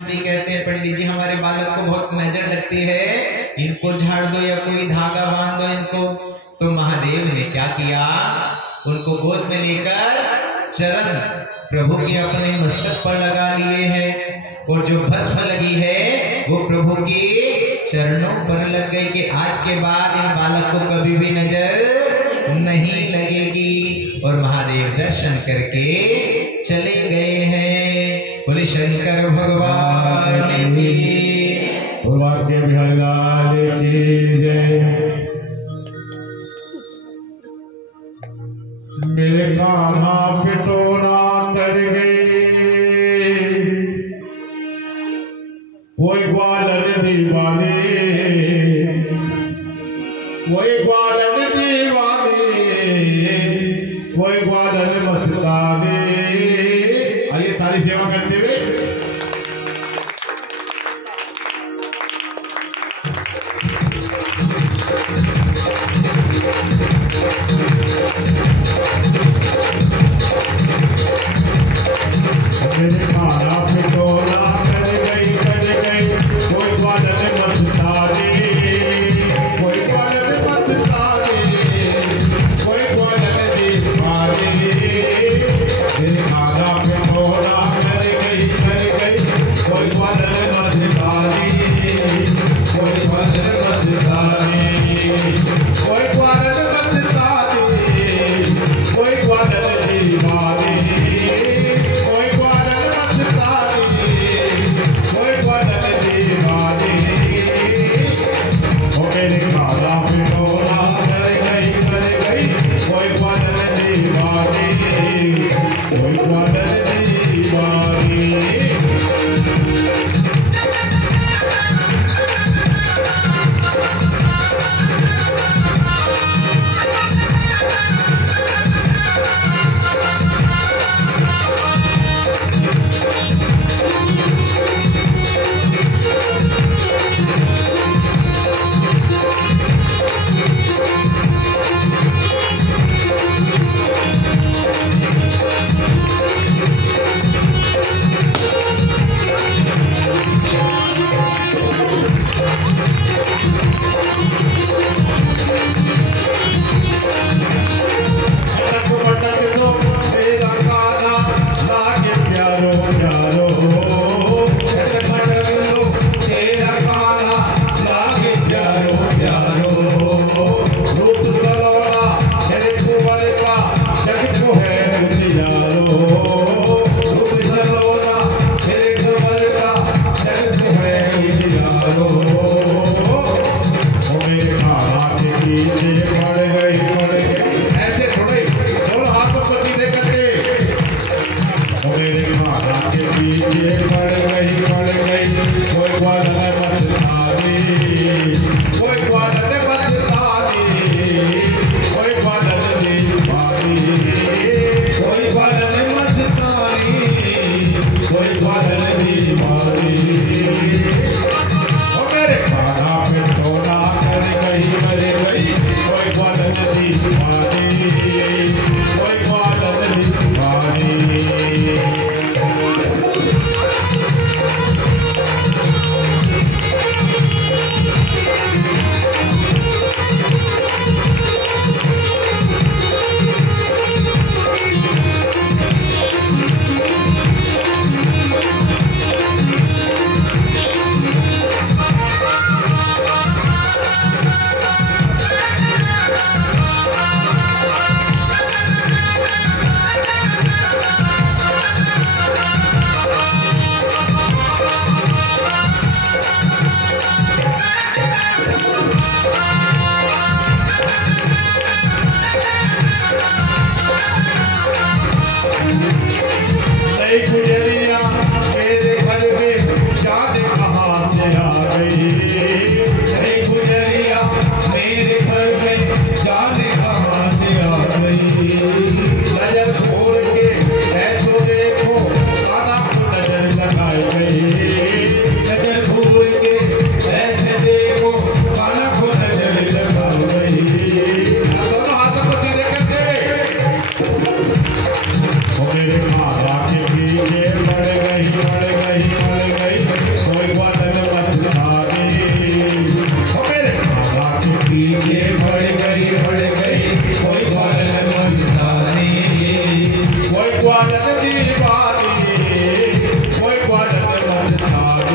भी कहते हैं पंडित जी हमारे बालक को बहुत नजर लगती है, इनको झाड़ दो या कोई धागा बांध दो इनको। तो महादेव ने क्या किया, उनको गोद में लेकर चरण प्रभु के अपने मस्तक पर लगा लिए हैं और जो भस्म लगी है वो प्रभु के चरणों पर लग गई कि आज के बाद इन बालक को कभी भी नजर नहीं लगेगी। और महादेव दर्शन करके चले गए हैं। बोले शंकर भगवान की जय। मेरे कान्हा पिटोरा कर गए कोई ग्वालन दीवाने, कोई ग्वालन दीवाने, कोई ग्वालन मस्ताने। आइए ताली सेवा करते हुए मेरे कान्हा पिटोरा कर गई कोई ग्वालन मस्ताने, कोई ग्वालन मस्ताने, कोई ग्वालन दीवाने। मेरे कान्हा पिटोरा कर गई कोई ग्वालन मस्ताने, कोई ग्वालन मस्ताने, कोई ग्वालन मस्ताने, कोई ग्वालन दीवाने।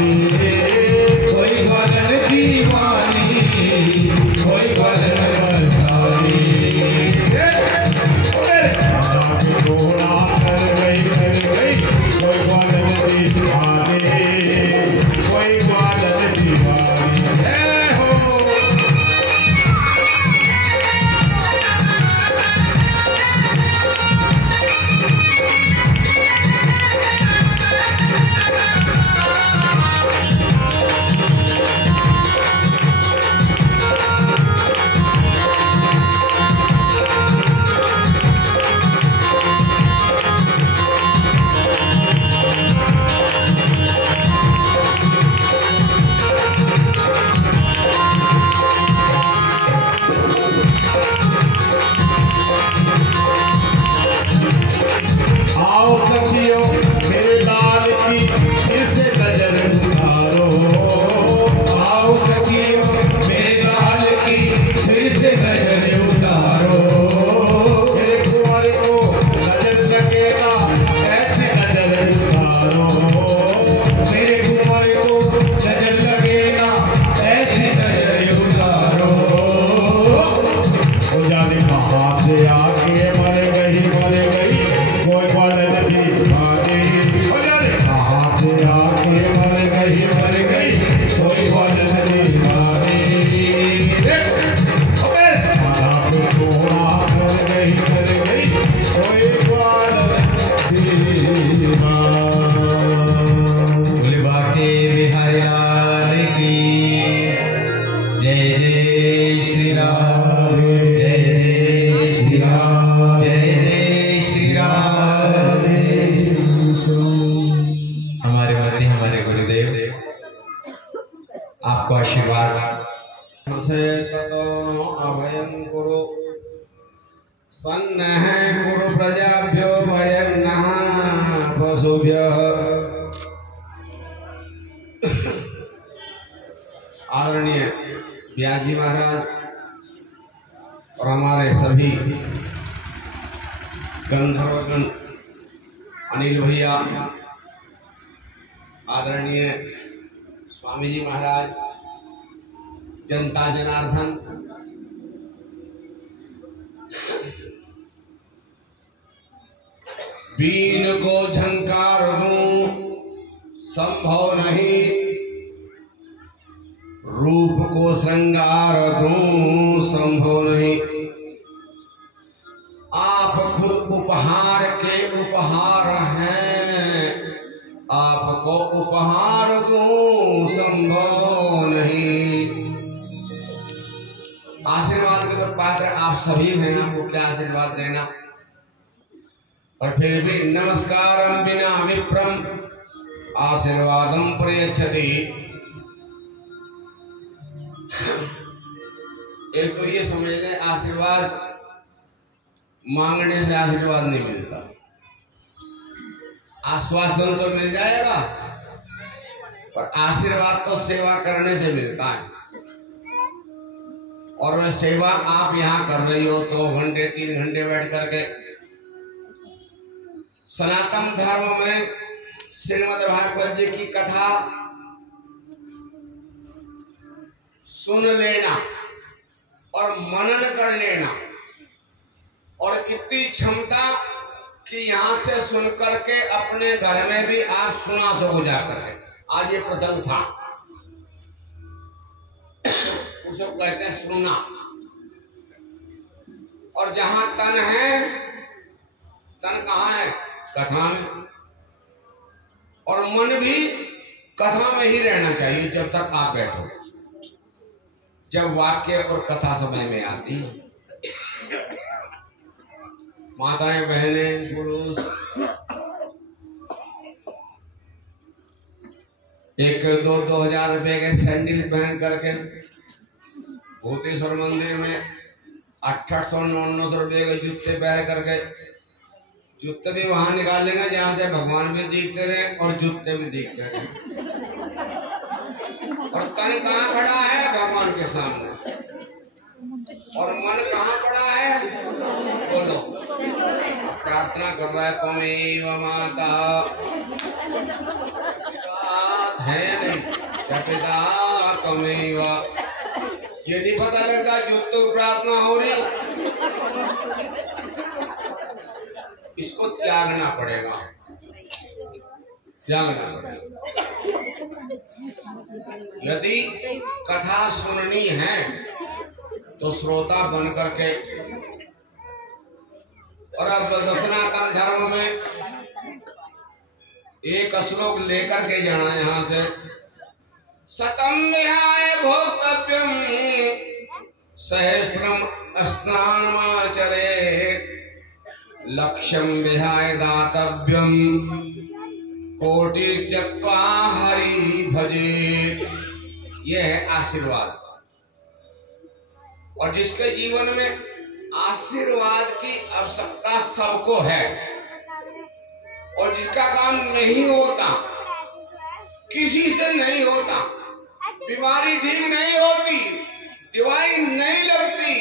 कोई ग्वालन दीवानी, कोई ग्वालन बरसानी। डोला कर गई कोई ग्वालन दीवानी, कोई ग्वालन दीवानी। आओ सखियों मेरे लाल की फिर से नजर उतारो, आओ सखियों मेरे लाल की फिर से नजर उतारो। मेरे कुंवर को नजर लगेगा ऐसी नजर उतारो, मेरे कुंवर को नजर लगेगा ऐसी नजर उतारो। हो जाने कहाँ से आके मर गई कोई ग्वालन दीवानी, कहाँ से आके मर गई कोई ग्वालन दीवानी। माला पे तोड़ा कर गई कोई ग्वालन दीवानी। बोले बाके बिहारी लाल की जय जय श्री राम, जय जय श्री राम, जय जय श्री राम। हमारे पति हमारे गुरुदेव आपको आशीर्वाद। से ततो अभयं कुरु सन्नः कुरु प्रजाभ्यो भयन्नः पशुभ्यः। आदरणीय व्यास जी महाराज और हमारे सभी गंधर्वगण, अनिल भैया, आदरणीय स्वामी जी महाराज, जनता जनार्दन, बीन को झंकार दूं संभव नहीं, रूप को श्रृंगार दूं संभव नहीं। आप खुद उपहार के उपहार हैं, आपको उपहार दूं संभव नहीं। आशीर्वाद के तो पात्र आप सभी हैं, आपको क्या आशीर्वाद देना। और फिर भी नमस्कारम बिना विप्रम आशीर्वादम प्रयच्छति। एक तो ये समझ लें, आशीर्वाद मांगने से आशीर्वाद नहीं मिलता, आश्वासन तो मिल जाएगा, पर आशीर्वाद तो सेवा करने से मिलता है। और वह सेवा आप यहाँ कर रही हो 2 घंटे 3 घंटे बैठ करके। सनातन धर्म में श्रीमद् भागवत जी की कथा सुन लेना और मनन कर लेना, और इतनी क्षमता कि यहाँ से सुन करके अपने घर में भी आप सुना सको जा करके। आज ये प्रसंग था, उसको कहते हैं सुना। और जहां तन है, तन कहाँ है? कथा में। और मन भी कथा में ही रहना चाहिए जब तक आप बैठो। जब वाक्य और कथा समय में आती है, माताएं, बहनें, पुरुष, एक 2,000 रुपए के सैंडल पहन करके भूतेश्वर मंदिर में 800-900 रुपए के जूते पहन करके, जूते भी वहां निकाल लेना जहां से भगवान भी दिखते रहे और जूते भी दिखते रहे। और तन कहाँ खड़ा है? भगवान के सामने। और मन कहाँ पड़ा है? बोलो। प्रार्थना कर रहा है, त्वमेव माता है या नहीं? चटता कमेवा, ये नहीं पता लगता जो प्रार्थना हो रही, इसको त्यागना पड़ेगा, त्यागना पड़ेगा। यदि कथा सुननी है तो श्रोता बन करके, और अब सनातन धर्म में एक श्लोक लेकर के जाना यहाँ से, शतम विहाय भोक्तव्यम सहस्रम स्नानमाचरे लक्ष्यम विहाय दातव्यम कोटि त्यक्त्वा हरि भजे। यह है आशीर्वाद। और जिसके जीवन में आशीर्वाद की आवश्यकता सबको है, और जिसका काम नहीं होता, किसी से नहीं होता, बीमारी ठीक नहीं होती, दवाई नहीं लगती,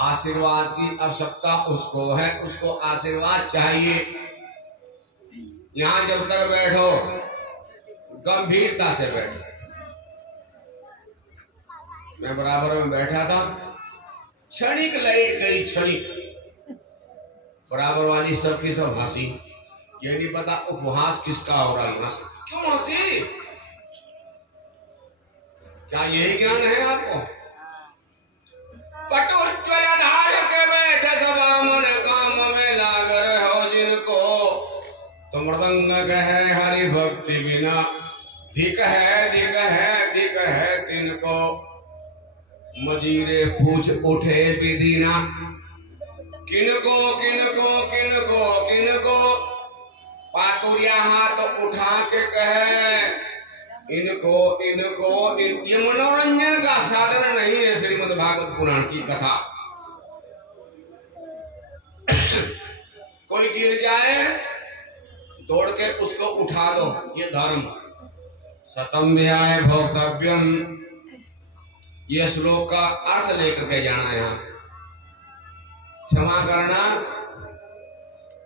आशीर्वाद की आवश्यकता उसको है, उसको आशीर्वाद चाहिए। यहां जब तक बैठो गंभीरता से बैठो। मैं बराबर में बैठा था, क्षणिक लाइट गई, क्षणिक, बराबर वाली सबकी सब हंसी। ये नहीं पता उपहास किसका हो रहा है, हंसी क्यों हंसी? क्या यही ज्ञान है आपको? पटुज्ज्वल धार के बैठे सभा मन काम में लाग रहे हो जिनको, तो मृदंग कहे हरि भक्ति बिना धिक है धिक है धिक है तिनको, मजीरे पूछ उठे विदीना किनको किनको किनको किनको, पातुरिया हाथ उठा के कहे इनको इनको ये मनोरंजन का साधन नहीं है। श्रीमद् भागवत पुराण की कथा, कोई गिर जाए दौड़ के उसको उठा दो, ये धर्म। शतम विहाय भोक्तव्यम, ये श्लोक का अर्थ लेकर के जाना यहां से। क्षमा करना,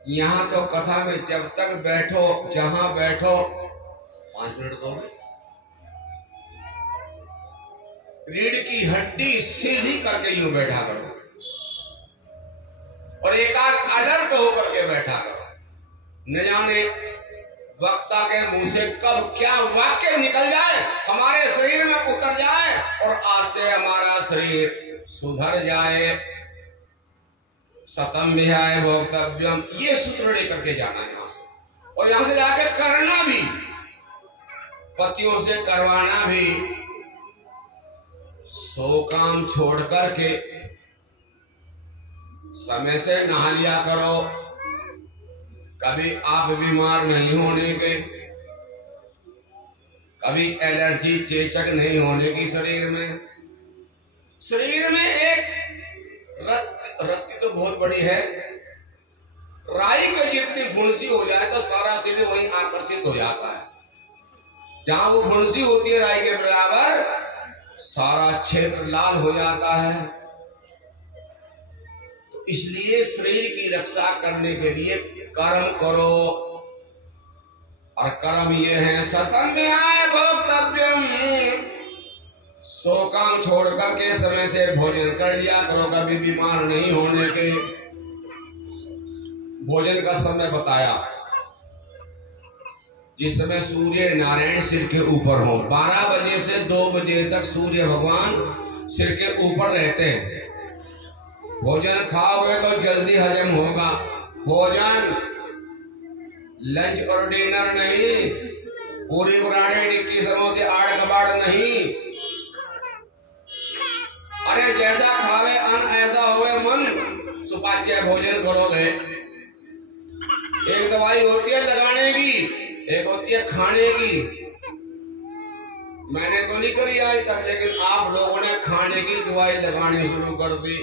यहां तो कथा में जब तक बैठो, जहां बैठो 5 मिनट दो, रीढ़ की हड्डी सीधी करके यूं बैठा करो, और एकाध अलर्ट होकर के बैठा करो। न जाने वक्ता के मुंह से कब क्या वाक्य निकल जाए, हमारे शरीर में उतर जाए, और आज से हमारा शरीर सुधर जाए। शतम विहाय भोक्तव्यम, ये सूत्र लेकर के जाना है यहां से, और यहां से जाकर करना भी, पतियों से करवाना भी। 100 काम छोड़ करके समय से नहा लिया करो, कभी आप बीमार नहीं होने के, कभी एलर्जी चेचक नहीं होने की शरीर में। शरीर में एक रत्ती तो बहुत बड़ी है, राई को जितनी फुंसी हो जाए तो सारा शरीर वहीं आकर्षित हो जाता है। जहां वो फुंसी होती है राई के बराबर, सारा क्षेत्र लाल हो जाता है। तो इसलिए शरीर की रक्षा करने के लिए कर्म करो, और कर्म ये है शतम विहाय भोक्तव्यम, 100 काम छोड़ करके समय से भोजन कर लिया करो, कभी बीमार नहीं होने के। भोजन का समय बताया, जिस समय सूर्य नारायण सिर के ऊपर हो, 12 बजे से 2 बजे तक सूर्य भगवान सिर के ऊपर रहते हैं। भोजन खाओगे तो जल्दी हजम होगा। भोजन लंच और डिनर नहीं, पूरी पुराने 21 से 8 कबाड़ नहीं। अरे जैसा खावे अन्न ऐसा होवे मन, सुपाच्य भोजन करोगे। एक दवाई होती है लगाने की, एक होती है खाने की। मैंने तो नहीं करी आज तक, लेकिन आप लोगों ने खाने की दवाई लगानी शुरू कर दी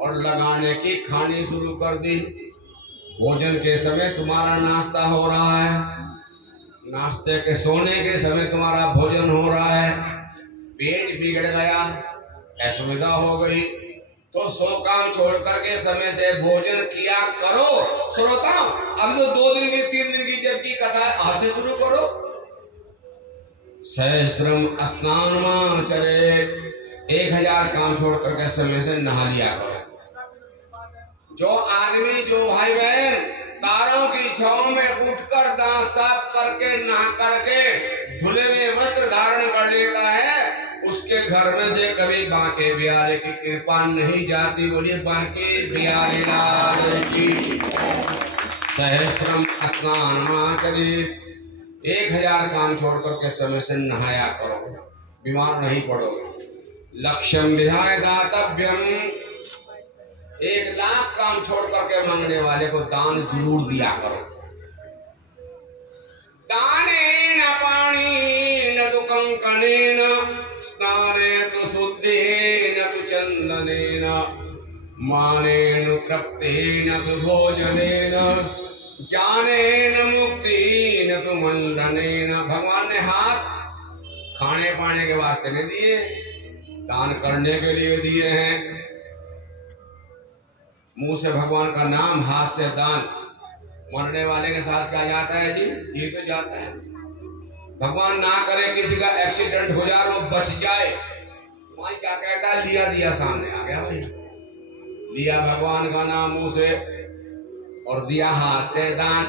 और लगाने की खानी शुरू कर दी। भोजन के समय तुम्हारा नाश्ता हो रहा है, नाश्ते के सोने के समय तुम्हारा भोजन हो रहा है। पेट बिगड़ गया, असुविधा हो गई, तो 100 काम छोड़ करके समय से भोजन किया करो। श्रोता, अब तो 2 दिन की 3 दिन की जबकि कथा आज से शुरू करो। सहस्त्रम स्नानमाचरे, 1000 काम छोड़ करके समय से नहा लिया करो। जो आदमी, जो भाई बहन तारों की छांव में उठकर दांत साफ करके नहा करके धुले में वस्त्र धारण कर लेता है, उसके घर में से कभी बांके बिहारी की कृपा नहीं जाती। बोलिए बांके बिहारी लाल की। सहस्त्रम स्नानमाचरे, 1000 काम छोड़ करके समय से नहाया करो, बीमार नहीं पड़ोगे। लक्ष्यम विधाय दातव्यम, 1,00,000 काम छोड़ करके मांगने वाले को दान जरूर दिया करो। दानेन पाणीन तु कंकणेन, स्नानेन शुद्धेन तु चंदनेन, मानेन तृप्तेन तु भोजनेन, ज्ञानेन मुक्तेन तु मंडनेन। भगवान ने हाथ खाने पाने के वास्ते नहीं दिए, दान करने के लिए दिए हैं। मुंह से भगवान का नाम, हाथ से दान। मरने वाले के साथ क्या जाता है जी? ये तो जाता है। भगवान ना करे किसी का एक्सीडेंट हो जाए, वो बच जाए, वहां क्या कहता है? लिया दिया सामने आ गया भाई। लिया भगवान का नाम मुंह से और दिया हाथ से दान।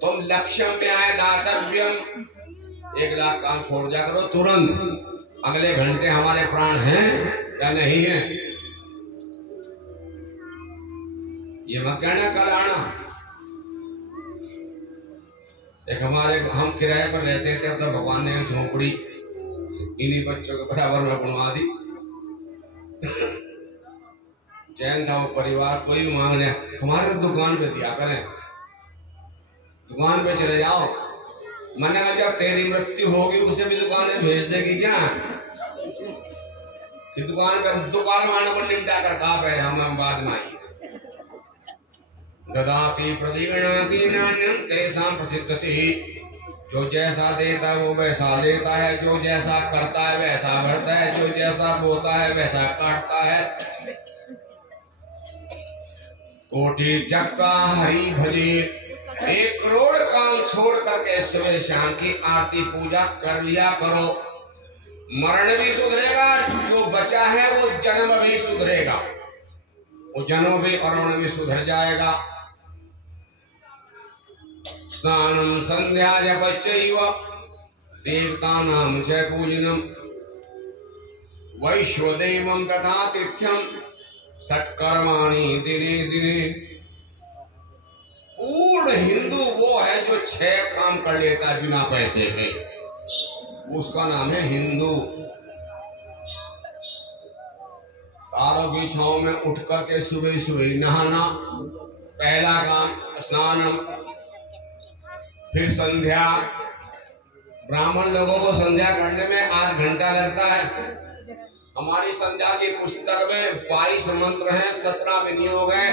तुम लक्ष्य में आए दातव्यम, 1,00,000 काम छोड़ जा करो तुरंत। अगले घंटे हमारे प्राण हैं या नहीं है, ये मत कहना कल आना। एक हमारे, हम किराए पर रहते थे, तो भगवान ने झोपड़ी इन्हीं बच्चों के बराबर में बनवा दी। जैन था वो परिवार, कोई भी मांगने हमारे दुकान पे दिया करें, दुकान पे चले जाओ। मैंने कहा जब तेरी मृत्यु होगी उसे भी दुकान में भेज देगी क्या? कि दुकान पे दुकान वालों को निपटा कर कहा पे हम बाद में आई। ददाति प्रतिगणाति नान्यं तेषां प्रसिद्धति, जो जैसा देता है वो वैसा देता है, जो जैसा करता है वैसा बढ़ता है, जो जैसा बोता है वैसा काटता है। कोटि जगता हरि भजे, 1 करोड़ काम छोड़ करके सुबह शाम की आरती पूजा कर लिया करो। मरण भी सुधरेगा, जो बचा है वो जन्म भी सुधरेगा, वो जन्म भी अरुण भी सुधर जाएगा। स्नानम संध्या जपचैव देवतानां च पूजनम, वैश्वदेवं तथातिथ्यं षट्कर्माणि दिने दिने। पूर्ण हिंदू वो है जो 6 काम कर लेता है बिना पैसे के, उसका नाम है हिंदू। तारों की छांव में उठ करके सुबह सुबह नहाना, पहला काम स्नानम। फिर संध्या, ब्राह्मण लोगों को संध्या करने में 8 घंटा लगता है। हमारी संध्या की पुस्तक में 22 मंत्र हैं, 17 विनियोग है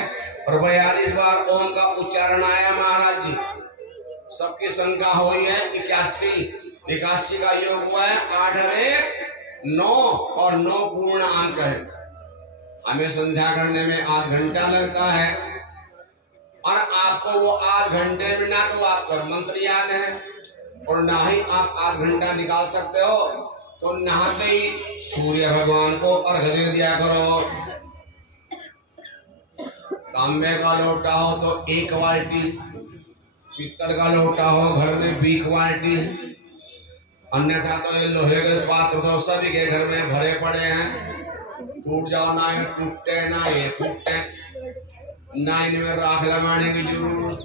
और 42 बार ओम का उच्चारण आया महाराज जी। सबकी संख्या हुई है 81 का योग हुआ है, 8 में 9 और 9 पूर्ण अंक है। हमें संध्या करने में 8 घंटा लगता है और आपको वो 8 घंटे में ना तो आपका मंत्र याद है और ना ही आप 8 घंटा निकाल सकते हो। तो नहाते ही सूर्य भगवान को अर्घ दे दिया करो। तांबे का लोटा हो तो 1 बाल्टी, पीतल का लोटा हो घर में 20 बाल्टी, अन्यथा तो ये लोहे के पात्र तो सभी के घर में भरे पड़े हैं। टूट जाओ ना ये टूटते ना ये फूटते, ना इनमें राख लगाने की जरूरत।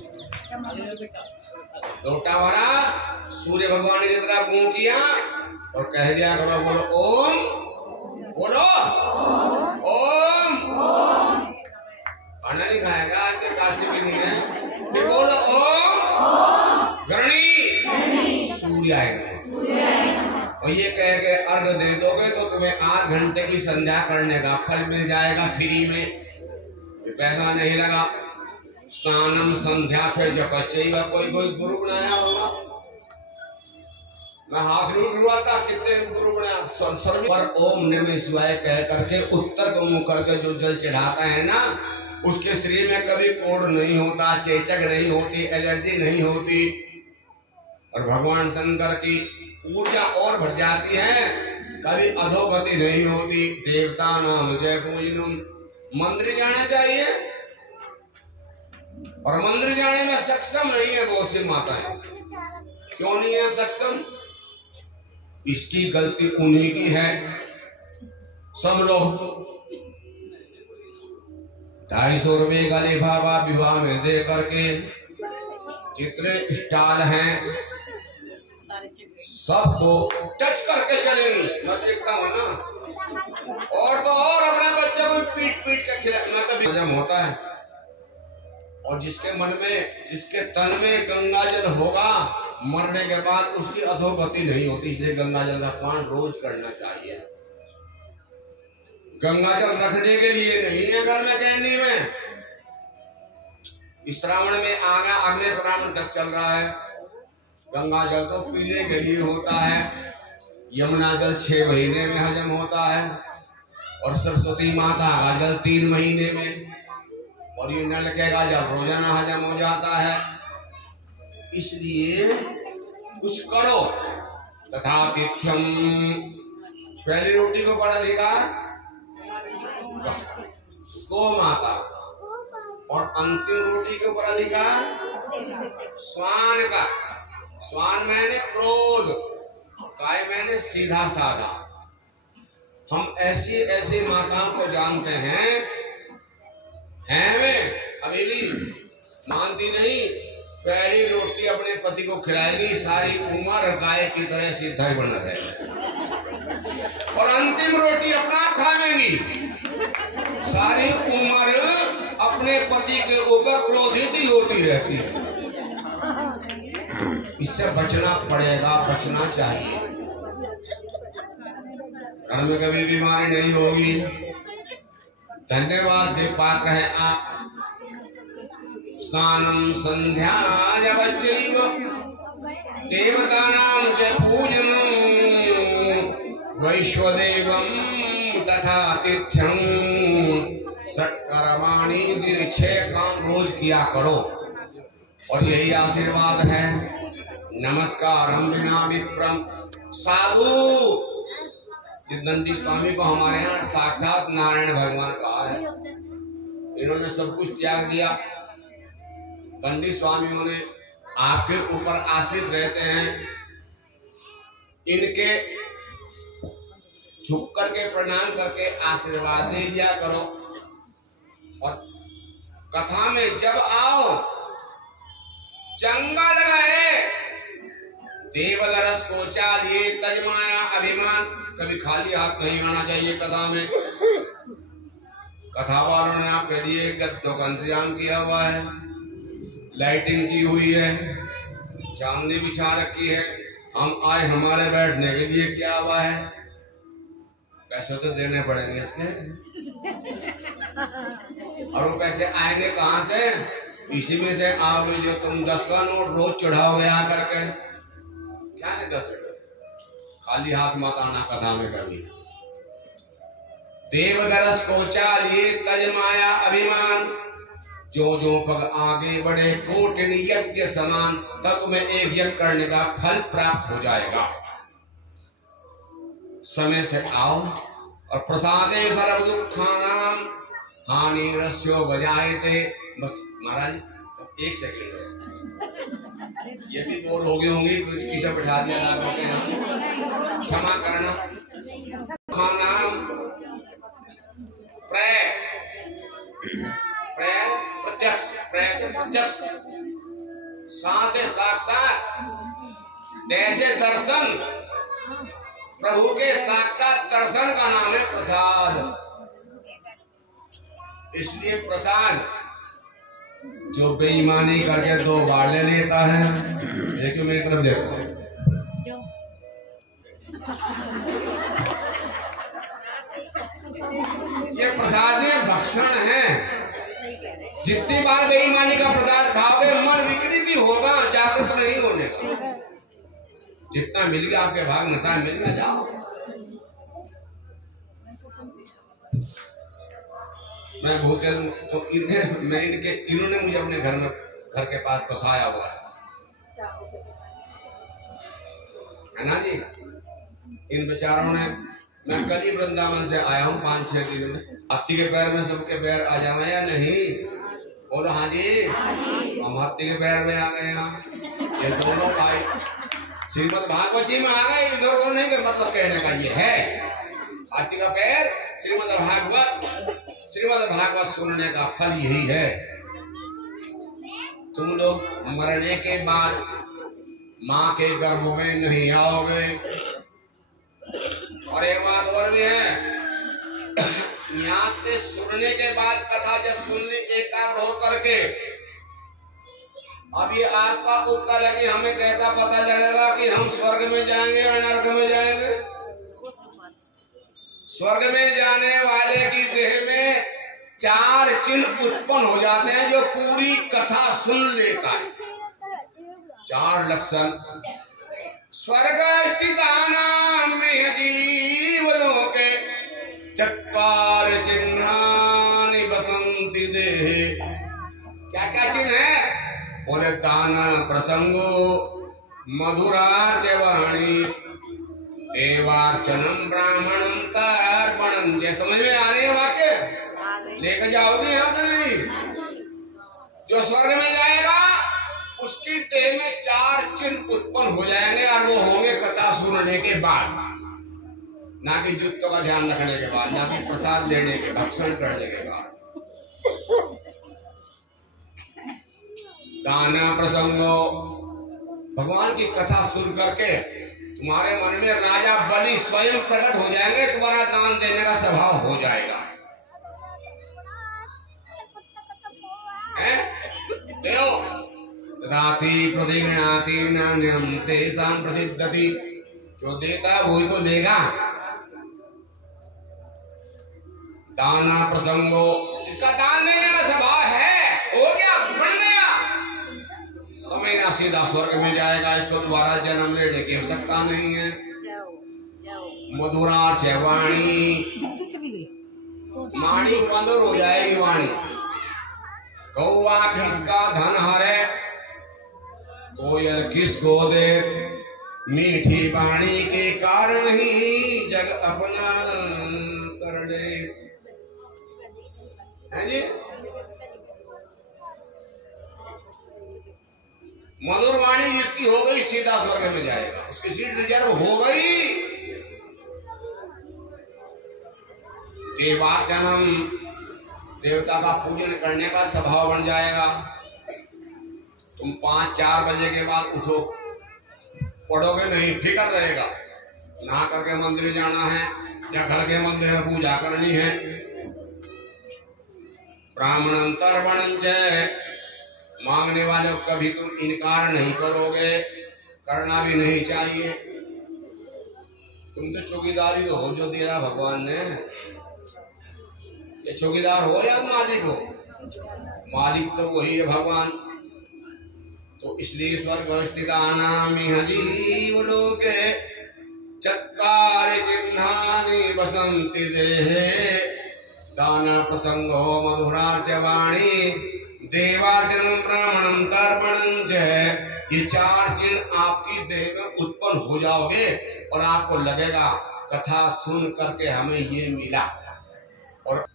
लोटा भरा, सूर्य भगवान की तरफ मुंह किया और कह दिया करो, बोलो ओम, बोलो ओम। खाना नहीं खाएगा आज के काशी भी नहीं है, फिर बोलो ओम घृणी, सूर्य आएगा और ये कह के अर्घ दे दोगे तो तुम्हें 8 घंटे की संध्या करने का फल मिल जाएगा फ्री में, पैसा नहीं लगा। स्नानम संध्या फिर जपचैव, कोई गुरु बनाया होगा, मैं हाथ नहीं उठवा था, कितने गुरु बनाया। सर्व पर ओम नमः शिवाय कह करके उत्तर को मुंह करके जो जल चढ़ाता है ना, उसके शरीर में कभी कोढ़ नहीं होता, चेचक नहीं होती, एलर्जी नहीं होती। और भगवान शंकर की ऊर्जा और बढ़ जाती है, कभी अधोगति नहीं होती। देवता नाम जय पूजनम। मंदिर जाना चाहिए और मंदिर जाने में सक्षम नहीं है बहुत सी माताएं। क्यों नहीं है सक्षम? इसकी गलती उन्हीं की है। सब लोग 250 रुपए का लिफाफा विवाह में दे करके जितने स्टॉल हैं सबको टच करके चलेंगी। मैं देखता हूँ ना, और तो और अपने बच्चे को पीट पीट के खिलाना तभी हजम होता है। और जिसके मन में, जिसके तन में गंगा जल होगा, मरने के बाद उसकी अधोगति नहीं होती। इसलिए गंगा जल का पान रोज करना चाहिए। गंगा जल रखने के लिए नहीं है घर में, कैंडी में। इस श्रावण में आगा अगले श्रावण तक चल रहा है। गंगा जल तो पीने के लिए होता है। यमुना जल 6 महीने में हजम होता है और सरस्वती माता का जल 3 महीने में, और ये नलके का जल रोजाना हजम हो जाता है। इसलिए कुछ करो। तथा तिथ्यम, पहली रोटी को पढ़ा लिखा गो माता, और अंतिम रोटी के ऊपर लिखा स्वान का। स्वान मैंने क्रोध, काय मैंने सीधा साधा। हम ऐसी ऐसी माताओं को जानते हैं वे अभी भी मानती नहीं। पहली रोटी अपने पति को खिलाएगी, सारी उम्र गाय की तरह सीधा ही बना रहेगा, और अंतिम रोटी अपना खाएंगी। सारी उम्र अपने पति के ऊपर क्रोधित ही होती रहती है। इससे बचना पड़ेगा, बचना चाहिए। घर में कभी बीमारी नहीं होगी। धन्यवाद दे पात्र है आप। स्नानम संध्याय बच्चैव देवतानां च पूजनम वैश्वदेवं तथा तिथ्यं षट्कर्माणि विरछे काम रोज किया करो, और यही आशीर्वाद है। नमस्कार हम बिना विप्रम। साधु दंडी स्वामी को हमारे यहाँ साक्षात नारायण भगवान कहा है। इन्होंने सब कुछ त्याग दिया। दंडी स्वामियों ने आपके ऊपर आश्रित रहते हैं, इनके झुक करके प्रणाम करके आशीर्वाद दे दिया करो। और कथा में जब आओ, चंगा लगाए देवदरस को चालिए तजमाया अभिमान। कभी खाली हाथ नहीं आना चाहिए कथा में। कथा वालों ने आपके लिए गद्दों का इंतजाम किया हुआ है, लाइटिंग की हुई है, चांदनी बिछा रखी है। हम आए, हमारे बैठने के लिए क्या हुआ है। पैसे तो देने पड़ेंगे इसके, और वो पैसे आएंगे कहाँ से? इसी में से आओगे जो तुम 10 का नोट रोज चढ़ाओगे आकर के। क्या है 10 रुपए? खाली हाथ मत आना कथा में कभी। देवदरस को चालिए तजमाया अभिमान। जो जो पग आगे बढ़े कोटिन यज्ञ समान, तब में एक यज्ञ करने का फल प्राप्त हो जाएगा। समय से आओ, और प्रसादे सर्व दुखानाम हानि रस्यो बजायते। बस महाराज एक सेकंड है, ये भी बोर हो गए होंगे, कुछ किसे बैठा दिया ला करके यहाँ, क्षमा करना। खानाम प्रत्यक्ष, प्रे से प्रत्यक्ष, सांस से साक्षात, जैसे दर्शन, प्रभु के साक्षात दर्शन का नाम है प्रसाद। इसलिए प्रसाद जो बेईमानी करके 2 बार ले लेता है, देखिए मेरी तरफ देखो, ये प्रसाद में भक्षण है। जितनी बार बेईमानी का प्रसाद खाओगे, मन विकृति होगा, जागृत नहीं होने का। जितना मिल गया आपके भाग में, मिल गया, जाओ। मैं बहुत तो इन्होंने मुझे अपने घर के पास बसाया हुआ है। है ना जी। इन बेचारों ने, मैं कल ही वृंदावन से आया हूँ 5-6 दिन में, हाथी के पैर में सबके पैर आ जाए या नहीं? बोलो हाँ जी, हम हाथी के पैर में आ गए यहाँ। ये दोनों भाई श्रीमद् भागवत जी में आ गए, इधर नहीं, मतलब कहने का ये है हाथी का पैर। श्रीमद् भागवत सुनने का फल यही है, तुम लोग मरने के बाद माँ के गर्भ में नहीं आओगे। और एक बात और भी है, यहाँ से सुनने के बाद कथा जब सुन ली एकाग्र हो करके, अब ये आपका उत्तर है कि हमें कैसा पता लगेगा कि हम स्वर्ग में जाएंगे या नरक में जाएंगे? स्वर्ग में जाने वाले की देह में 4 चिन्ह उत्पन्न हो जाते हैं जो पूरी कथा सुन लेता है। 4 लक्षण। स्वर्ग स्थितानां में जीवलोके चत्वार चिन्हानि बसंति देहे। क्या क्या चिन्ह है? बोले दान प्रसंगो मधुरार्चवाणी देवार्चनम ब्राह्मणम तर्पणम। ये समझ में आ रही है वाक्य? लेकर जाओगे यहाँ से नहीं? जो स्वर्ग में जाएगा उसकी देह में 4 चिन्ह उत्पन्न हो जाएंगे और वो होंगे कथा सुनने के बाद, ना कि जुत्तों का ध्यान रखने के बाद, ना कि प्रसाद लेने के, भक्षण करने के बाद। दान प्रसंगो, भगवान की कथा सुन करके तुम्हारे मन में राजा बलि स्वयं प्रकट हो जाएंगे, तुम्हारा दान देने का स्वभाव हो जाएगा। देव दाती प्रतिगृणाति नान्यम तेषां प्रसिद्धति। जो देता है वही तो लेगा। दाना प्रसंगो, जिसका दान देने का स्वभाव है, हो गया, बन गया, समय ना सीधा स्वर्ग में जाएगा, इसको दोबारा जन्म लेने की आवश्यकता नहीं है। मधुरा चवाणी, वाणी मधुर हो जाएगी वाणी। कौवा किसका धन हरे, कोयल किसको दे, मीठी वाणी के कारण ही जग अपना कर दे। है जी? मधुर वाणी जिसकी हो गई सीधा स्वर्ग में जाएगा, उसकी सीट रिजर्व हो गई। देवार्चनम, देवता का पूजन करने का स्वभाव बन जाएगा। तुम 5-4 बजे के बाद उठो, पढ़ोगे नहीं, फिक्र रहेगा, नहा करके मंदिर जाना है या घर के मंदिर में पूजा करनी है। ब्राह्मणं तर्पणं च, मांगने वाले को कभी तुम इनकार नहीं करोगे, करना भी नहीं चाहिए। तुम तो चौकीदारी तो हो जो दिया भगवान ने। ये चौकीदार हो या मालिक हो? मालिक तो वही है भगवान। तो इसलिए स्वर्ग स्थितानां जीवलोके चत्वारि चिन्हानि बसन्ति देहे। दान प्रसंगो मधुरार्चवाणी देवार्चनम ब्राह्मणम तर्पणं च। ये 4 चिन्ह आपकी देह में उत्पन्न हो जाओगे और आपको लगेगा कथा सुन करके हमें ये मिला। और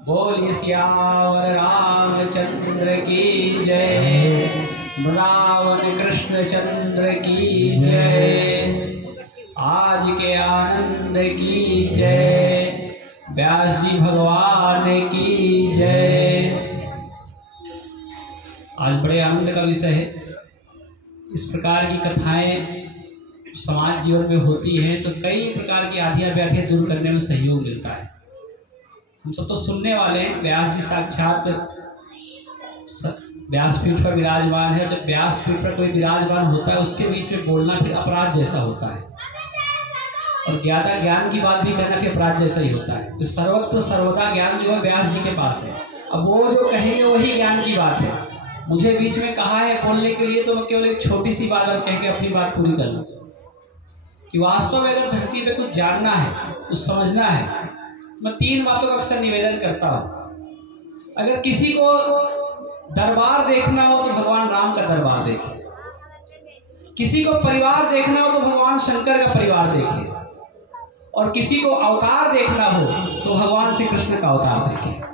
बोलिए सियावर रामचंद्र की जय, रावण कृष्ण चंद्र की जय, आज के आनंद की जय, व्यास जी भगवान की जय। आज बड़े आनंद का विषय है। इस प्रकार की कथाएं समाज जीवन में होती हैं तो कई प्रकार की आधियां व्याधियां दूर करने में सहयोग मिलता है। हम सब तो सुनने वाले हैं। व्यास जी साक्षात व्यासपीठ पर विराजमान है। जब व्यासपीठ पर कोई विराजमान होता है उसके बीच में बोलना फिर अपराध जैसा होता है, और ज्ञाता ज्ञान की बात भी करना फिर अपराध जैसा ही होता है। तो सर्वत्र सर्वदा ज्ञान जो है व्यास जी के पास है। अब वो जो कहेंगे वही ज्ञान की बात है। मुझे बीच में कहा है बोलने के लिए, तो मैं केवल एक छोटी सी बात कह के अपनी बात पूरी कर लूँ कि वास्तव में अगर धरती पे कुछ जानना है, कुछ समझना है, मैं 3 बातों का अक्सर निवेदन करता हूँ। अगर किसी को दरबार देखना हो तो भगवान राम का दरबार देखे, किसी को परिवार देखना हो तो भगवान शंकर का परिवार देखे, और किसी को अवतार देखना हो तो भगवान श्री कृष्ण का अवतार देखे।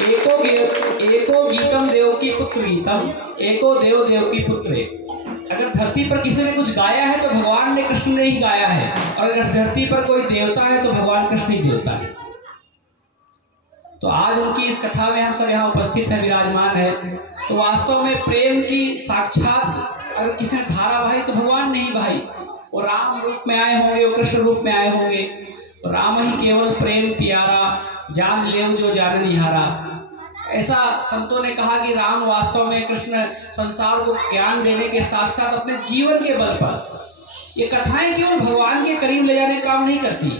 एको गीतम देव की पुत्र गीतम, एको देव देव की पुत्र। अगर धरती पर किसी ने कुछ गाया है तो भगवान ने कृष्ण ने ही गाया है, और अगर धरती पर कोई देवता है तो भगवान कृष्ण ही देवता है। तो आज उनकी इस कथा में हम सब यहाँ उपस्थित हैं, विराजमान है। तो वास्तव में प्रेम की साक्षात अगर किसी ने धारा बहाई तो भगवान ने ही बहाई। वो राम रूप में आए होंगे, वो कृष्ण रूप में आए होंगे। तो राम ही केवल प्रेम प्यारा, जान लेव जो जान निहारा। ऐसा संतों ने कहा कि राम वास्तव में कृष्ण संसार को ज्ञान देने के साथ साथ अपने जीवन के बल पर, ये कथाएं केवल भगवान के करीब ले जाने का काम नहीं करती,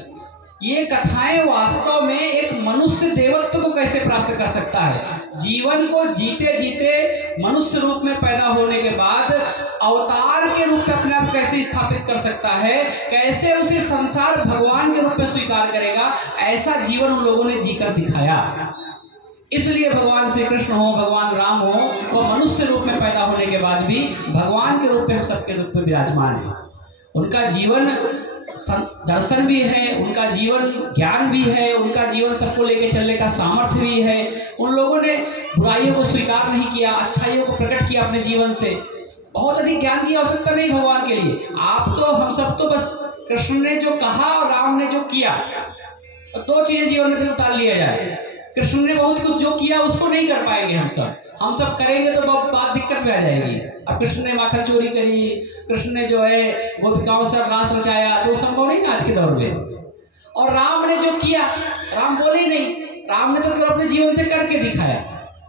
ये कथाएं वास्तव में एक मनुष्य देवत्व को कैसे प्राप्त कर सकता है, जीवन को जीते जीते मनुष्य रूप में पैदा होने के बाद अवतार के रूप में अपने आप कैसे स्थापित कर सकता है, कैसे उसे संसार भगवान के रूप में स्वीकार करेगा, ऐसा जीवन उन लोगों ने जीकर दिखाया। इसलिए भगवान श्री कृष्ण हो, भगवान राम हो, वो मनुष्य रूप में पैदा होने के बाद भी भगवान के रूप में हम सबके रूप में विराजमान है। उनका जीवन दर्शन भी है, उनका जीवन ज्ञान भी है, उनका जीवन सबको लेके चलने का सामर्थ्य भी है। उन लोगों ने बुराइयों को स्वीकार नहीं किया, अच्छाइयों को प्रकट किया अपने जीवन से। बहुत अधिक ज्ञान की आवश्यकता नहीं भगवान के लिए। आप तो, हम सब तो बस कृष्ण ने जो कहा और राम ने जो किया, 2 चीजें जीवन में उतार लिया जाए। कृष्ण ने बहुत कुछ जो किया उसको नहीं कर पाएंगे हम सब करेंगे तो बात दिक्कत में आ जाएगी। अब कृष्ण ने माखन चोरी करी, कृष्ण ने जो है गोपिकाओं से रास रचाया, तो संभव नहीं ना आज के दौर में। और राम ने जो किया, राम बोले नहीं, राम ने तो केवल अपने जीवन से करके दिखाया।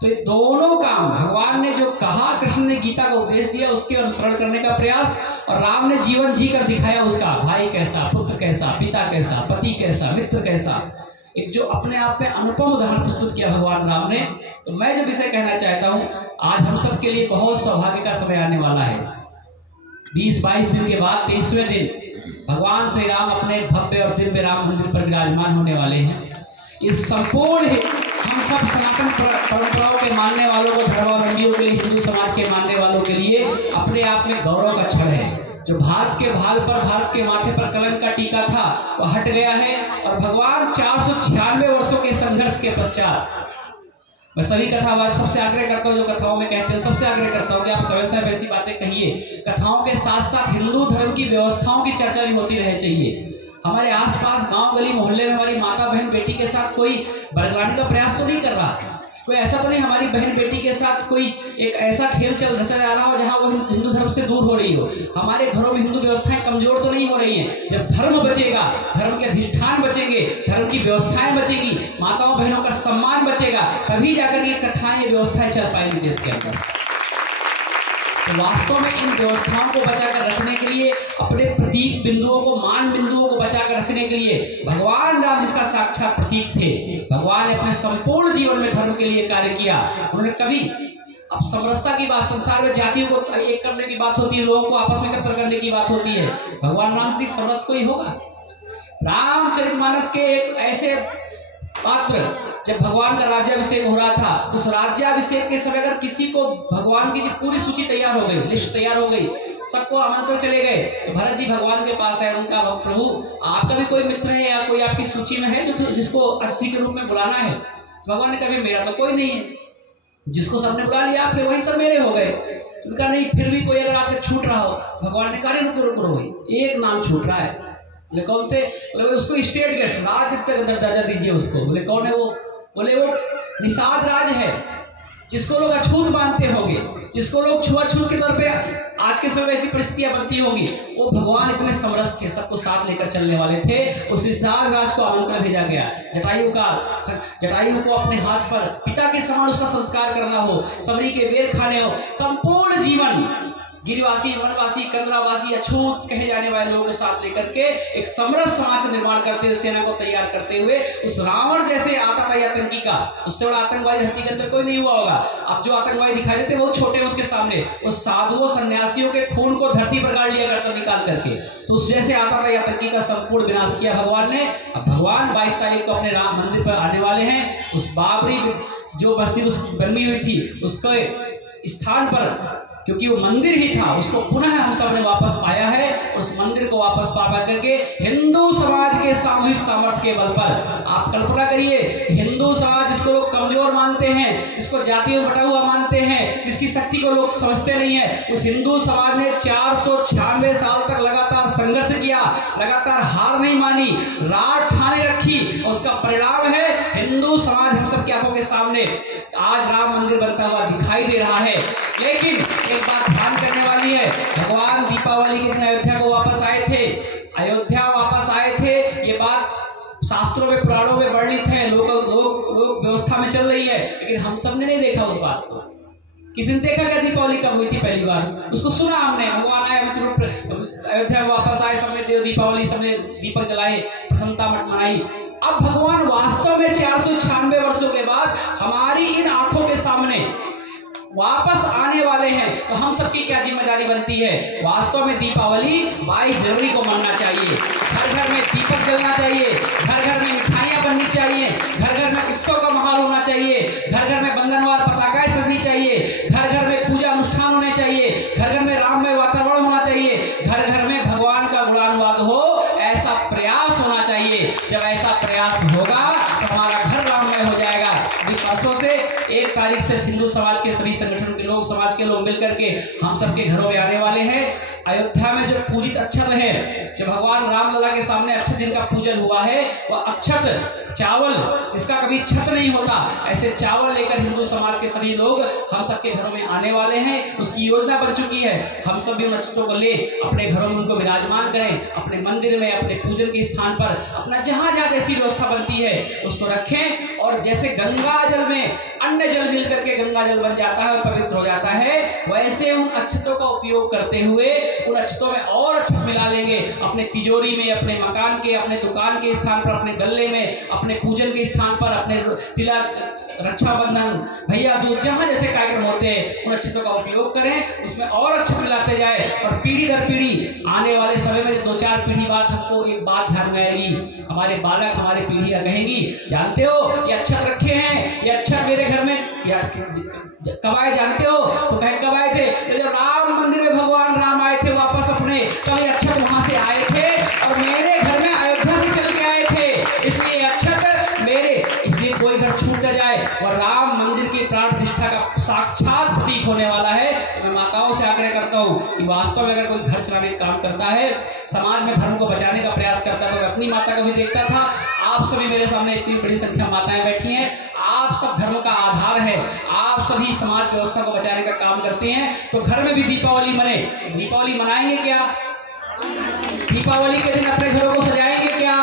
तो ये दोनों काम, भगवान ने जो कहा, कृष्ण ने गीता का उपदेश दिया, उसके अनुसरण करने का प्रयास, और राम ने जीवन जी कर दिखाया उसका, भाई कैसा, पुत्र कैसा, पिता कैसा, पति कैसा, मित्र कैसा, एक जो अपने आप में अनुपम उदाहरण प्रस्तुत किया भगवान राम ने। तो मैं जो विषय कहना चाहता हूँ, आज हम सब के लिए बहुत सौभाग्य का समय आने वाला है। 20-22 दिन के बाद 23वें दिन भगवान श्री राम अपने भव्य और दिव्य राम मंदिर पर विराजमान होने वाले हैं। इस संपूर्ण हम सब सनातन परंपराओं के मानने वालों को, धर्मावलंबियों के लिए, हिंदू समाज के मानने वालों के लिए अपने आप में गौरव का क्षण है। जो भारत के भाल पर, भारत के माथे पर कलंक का टीका था, वह हट गया है। और भगवान 496 वर्षों के संघर्ष के पश्चात, मैं सभी कथावाद सबसे आग्रह करता हूँ, जो कथाओं में कहते हैं सबसे आग्रह करता हूँ कि आप समय समय ऐसी बातें कहिए। कथाओं के साथ साथ हिंदू धर्म की व्यवस्थाओं की चर्चा भी होती रहनी चाहिए। हमारे आसपास गांव गली मोहल्ले में हमारी माता बहन बेटी के साथ कोई बरगलाने का प्रयास तो नहीं कर रहा, कोई ऐसा तो नहीं हमारी बहन बेटी के साथ कोई एक ऐसा खेल रचा जा रहा हो जहां वो हिंदू धर्म से दूर हो रही हो। हमारे घरों में हिंदू व्यवस्थाएं कमजोर तो नहीं हो रही हैं। जब धर्म बचेगा, धर्म के अधिष्ठान बचेंगे, धर्म की व्यवस्थाएं बचेगी, माताओं बहनों का सम्मान बचेगा, तभी जाकर ये कथाएं, ये व्यवस्थाएं चल पाएंगी देश के अंदर। तो वास्तव में इन व्यवस्थाओं को बचाकर रखने के लिए, अपने प्रतीक बिंदुओं को, मान बिंदुओं को बचाकर रखने के लिए भगवान राम जिसका साक्षात प्रतीक थे, भगवान ने अपने संपूर्ण जीवन में धर्म के लिए कार्य किया। उन्होंने कभी, अब समरसता की बात, संसार में जातियों को एक करने की बात होती है, लोगों को आपस में एकत्र करने की बात होती है, भगवान राम से समरस कोई होगा? रामचरितमानस के एक ऐसे पात्र, जब भगवान का राज्याभिषेक हो रहा था, उस राज्याभिषेक के समय अगर किसी को भगवान की पूरी सूची तैयार हो गई, लिस्ट तैयार हो गई, सबको आमंत्रण चले गए, तो भरत जी भगवान के पास है, उनका प्रभु आपका भी कोई मित्र है या कोई आपकी सूची में है जिसको अतिथि के रूप में बुलाना है? भगवान ने कहा मेरा तो कोई नहीं है, जिसको सबने बुला लिया आपने वही सब मेरे हो गए। उनका नहीं, फिर भी कोई अगर आपने छूट रहा हो, भगवान ने कहा रुको, एक नाम छूट रहा है। बोले कौन से? बोले उसको स्टेट गेस्ट, राज्य तक दर्जा दीजिए उसको। बोले कौन है वो? बोले वो निषाद राज है, जिसको लोग अछूत मानते होंगे, जिसको लोग छुआछूत के तौर पे आज के समय ऐसी परिस्थितियां बनती होगी, वो भगवान इतने समरस थे, सबको साथ लेकर चलने वाले थे। उस निषाद राज को आमंत्रण भेजा गया, जटायु को अपने हाथ पर पिता के समान उसका संस्कार करना हो, सबरी के बेर खाने हो, संपूर्ण जीवन गिरिवासी, वनवासी, कंदरावासी, अछूत कहे जाने वाले लोगों को साथ लेकर के एक समरस समाज का निर्माण करते हुए, सेना को तैयार करते हुए, उस रावण जैसे आता था आतंकी का, उससे बड़ा आतंकवादी धरती के अंदर कोई नहीं हुआ होगा। अब जो आतंकवादी दिखाई देते बहुत छोटे हैं उसके सामने, उस साधुओं सन्यासियों के खून को धरती पर गाड़ लिया करता निकाल करके, तो उस जैसे आता था आतंकी का संपूर्ण विनाश किया भगवान ने। अब भगवान 22 तारीख को अपने राम मंदिर पर आने वाले हैं। उस बाबरी जो मस्जिद उस बनी हुई थी उसके स्थान पर, क्योंकि वो मंदिर ही था, उसको पुनः हम सब ने वापस पाया है। उस मंदिर को वापस पा करके हिंदू समाज के सामूहिक सामर्थ्य के बल पर, आप कल्पना करिए, हिंदू समाज जिसको लोग कमजोर मानते हैं, जिसको जाति में बटा हुआ मानते हैं, जिसकी शक्ति को लोग समझते नहीं है, उस हिंदू समाज ने 496 साल तक लगातार संघर्ष किया, लगातार हार नहीं मानी, रात ठाने रखी। उसका परिणाम है हिंदू समाज हम सब की आंखों के सामने आज राम मंदिर बनता हुआ दिखाई दे रहा है। लेकिन एक बात ध्यान करने वाली है, भगवान दीपावली के दिन अयोध्या को वापस आए थे, अयोध्या वापस आए थे, ये बात शास्त्रों में पुराणों में वर्णित है, लोग व्यवस्था में चल रही है, लेकिन हम सब ने नहीं देखा उस बात को। किसी ने देखा क्या दीपावली कब हुई थी पहली बार? उसको सुना हमने, भगवान आए अयोध्या वापस आए, सबने दीपावली, सबने दीपक जलाए, प्रसन्नता मनाई। अब भगवान वास्तव में 496 वर्षों के बाद हमारी इन आंखों के सामने वापस आने वाले हैं, तो हम सबकी क्या जिम्मेदारी बनती है? वास्तव में दीपावली 22 जनवरी को मनना चाहिए, घर घर में दीपक जलना चाहिए, घर घर में मिठाइयां बननी चाहिए, घर घर में उत्सव का माहौल होना चाहिए, घर घर में बंधनवार पताकाएं सजनी चाहिए, घर घर में पूजा अनुष्ठान होने चाहिए, घर घर में राममय वातावरण होना चाहिए, घर घर में भगवान का गुणानुवाद हो, ऐसा प्रयास होना चाहिए। जब ऐसा प्रयास होगा तो हमारा घर राममय हो जाएगा। परसों से 1 तारीख से हिंदू समाज के सभी संगठन के लोग, समाज के लोग मिलकर के हम सबके घरों में आने वाले हैं। अयोध्या में जो पूजित अक्षत है, जो भगवान रामलला के सामने अक्षत जिनका पूजन हुआ है, वह अक्षत चावल जिसका कभी छत नहीं होता, ऐसे चावल लेकर हिंदू समाज के सभी लोग हम सबके घरों में आने वाले हैं। उसकी योजना बन चुकी है। हम सब भी उन अक्षतों को ले अपने घरों में उनको विराजमान करें, अपने मंदिर में, अपने पूजन के स्थान पर, अपना जहां जहां जैसी व्यवस्था बनती है उसको रखें। और जैसे गंगा जल में अन्य जल मिलकर के गंगा जल बन जाता है और पवित्र हो जाता है, वैसे उन अक्षतों का उपयोग करते हुए उन अक्षतों में और अक्षत मिला लेंगे, अपने तिजोरी में, अपने मकान के, अपने दुकान के स्थान पर, अपने गले में, अपने पूजन के स्थान पर, अपने तिलक, रक्षाबंधन, भैया दूज, जहां जैसे कार्यक्रम होते हैं उन अक्षतों का उपयोग करें, उसमें और अक्षत मिलाते जाए। और पीढ़ी दर पीढ़ी आने वाले समय में 2-4 पीढ़ी बाद हमको एक बात ध्यान में आएगी, हमारे बालक, हमारी पीढ़ियां कहेंगी, जानते हो ये अक्षत रखे हैं, ये अक्षत मेरे घर में कब आए जानते हो? तो कहे कब आए थे? तो जब राम मंदिर में भगवान राम आए थे वापस अपने, तब ये अक्षत वहां से आए थे और मेरे घर में अयोध्या से चल के आए थे, इसलिए अक्षत मेरे, इसलिए कोई घर छूट न जाए। और राम मंदिर की प्राण प्रतिष्ठा का साक्षात प्रतीक होने वाला है। मैं माताओं से आग्रह करता हूँ कि वास्तव में अगर कोई घर चलाने का काम करता है, समाज में धर्म को बचाने का प्रयास करता है, तो मैं अपनी माता को भी देखता था, आप सभी मेरे सामने इतनी बड़ी संख्या माताएं बैठी हैं, आप सब धर्म का आधार है, आप सभी समाज व्यवस्था को बचाने का काम करते हैं। तो घर में भी दीपावली मने, दीपावली मनाएंगे क्या? दीपावली के दिन अपने घरों को सजाएंगे क्या?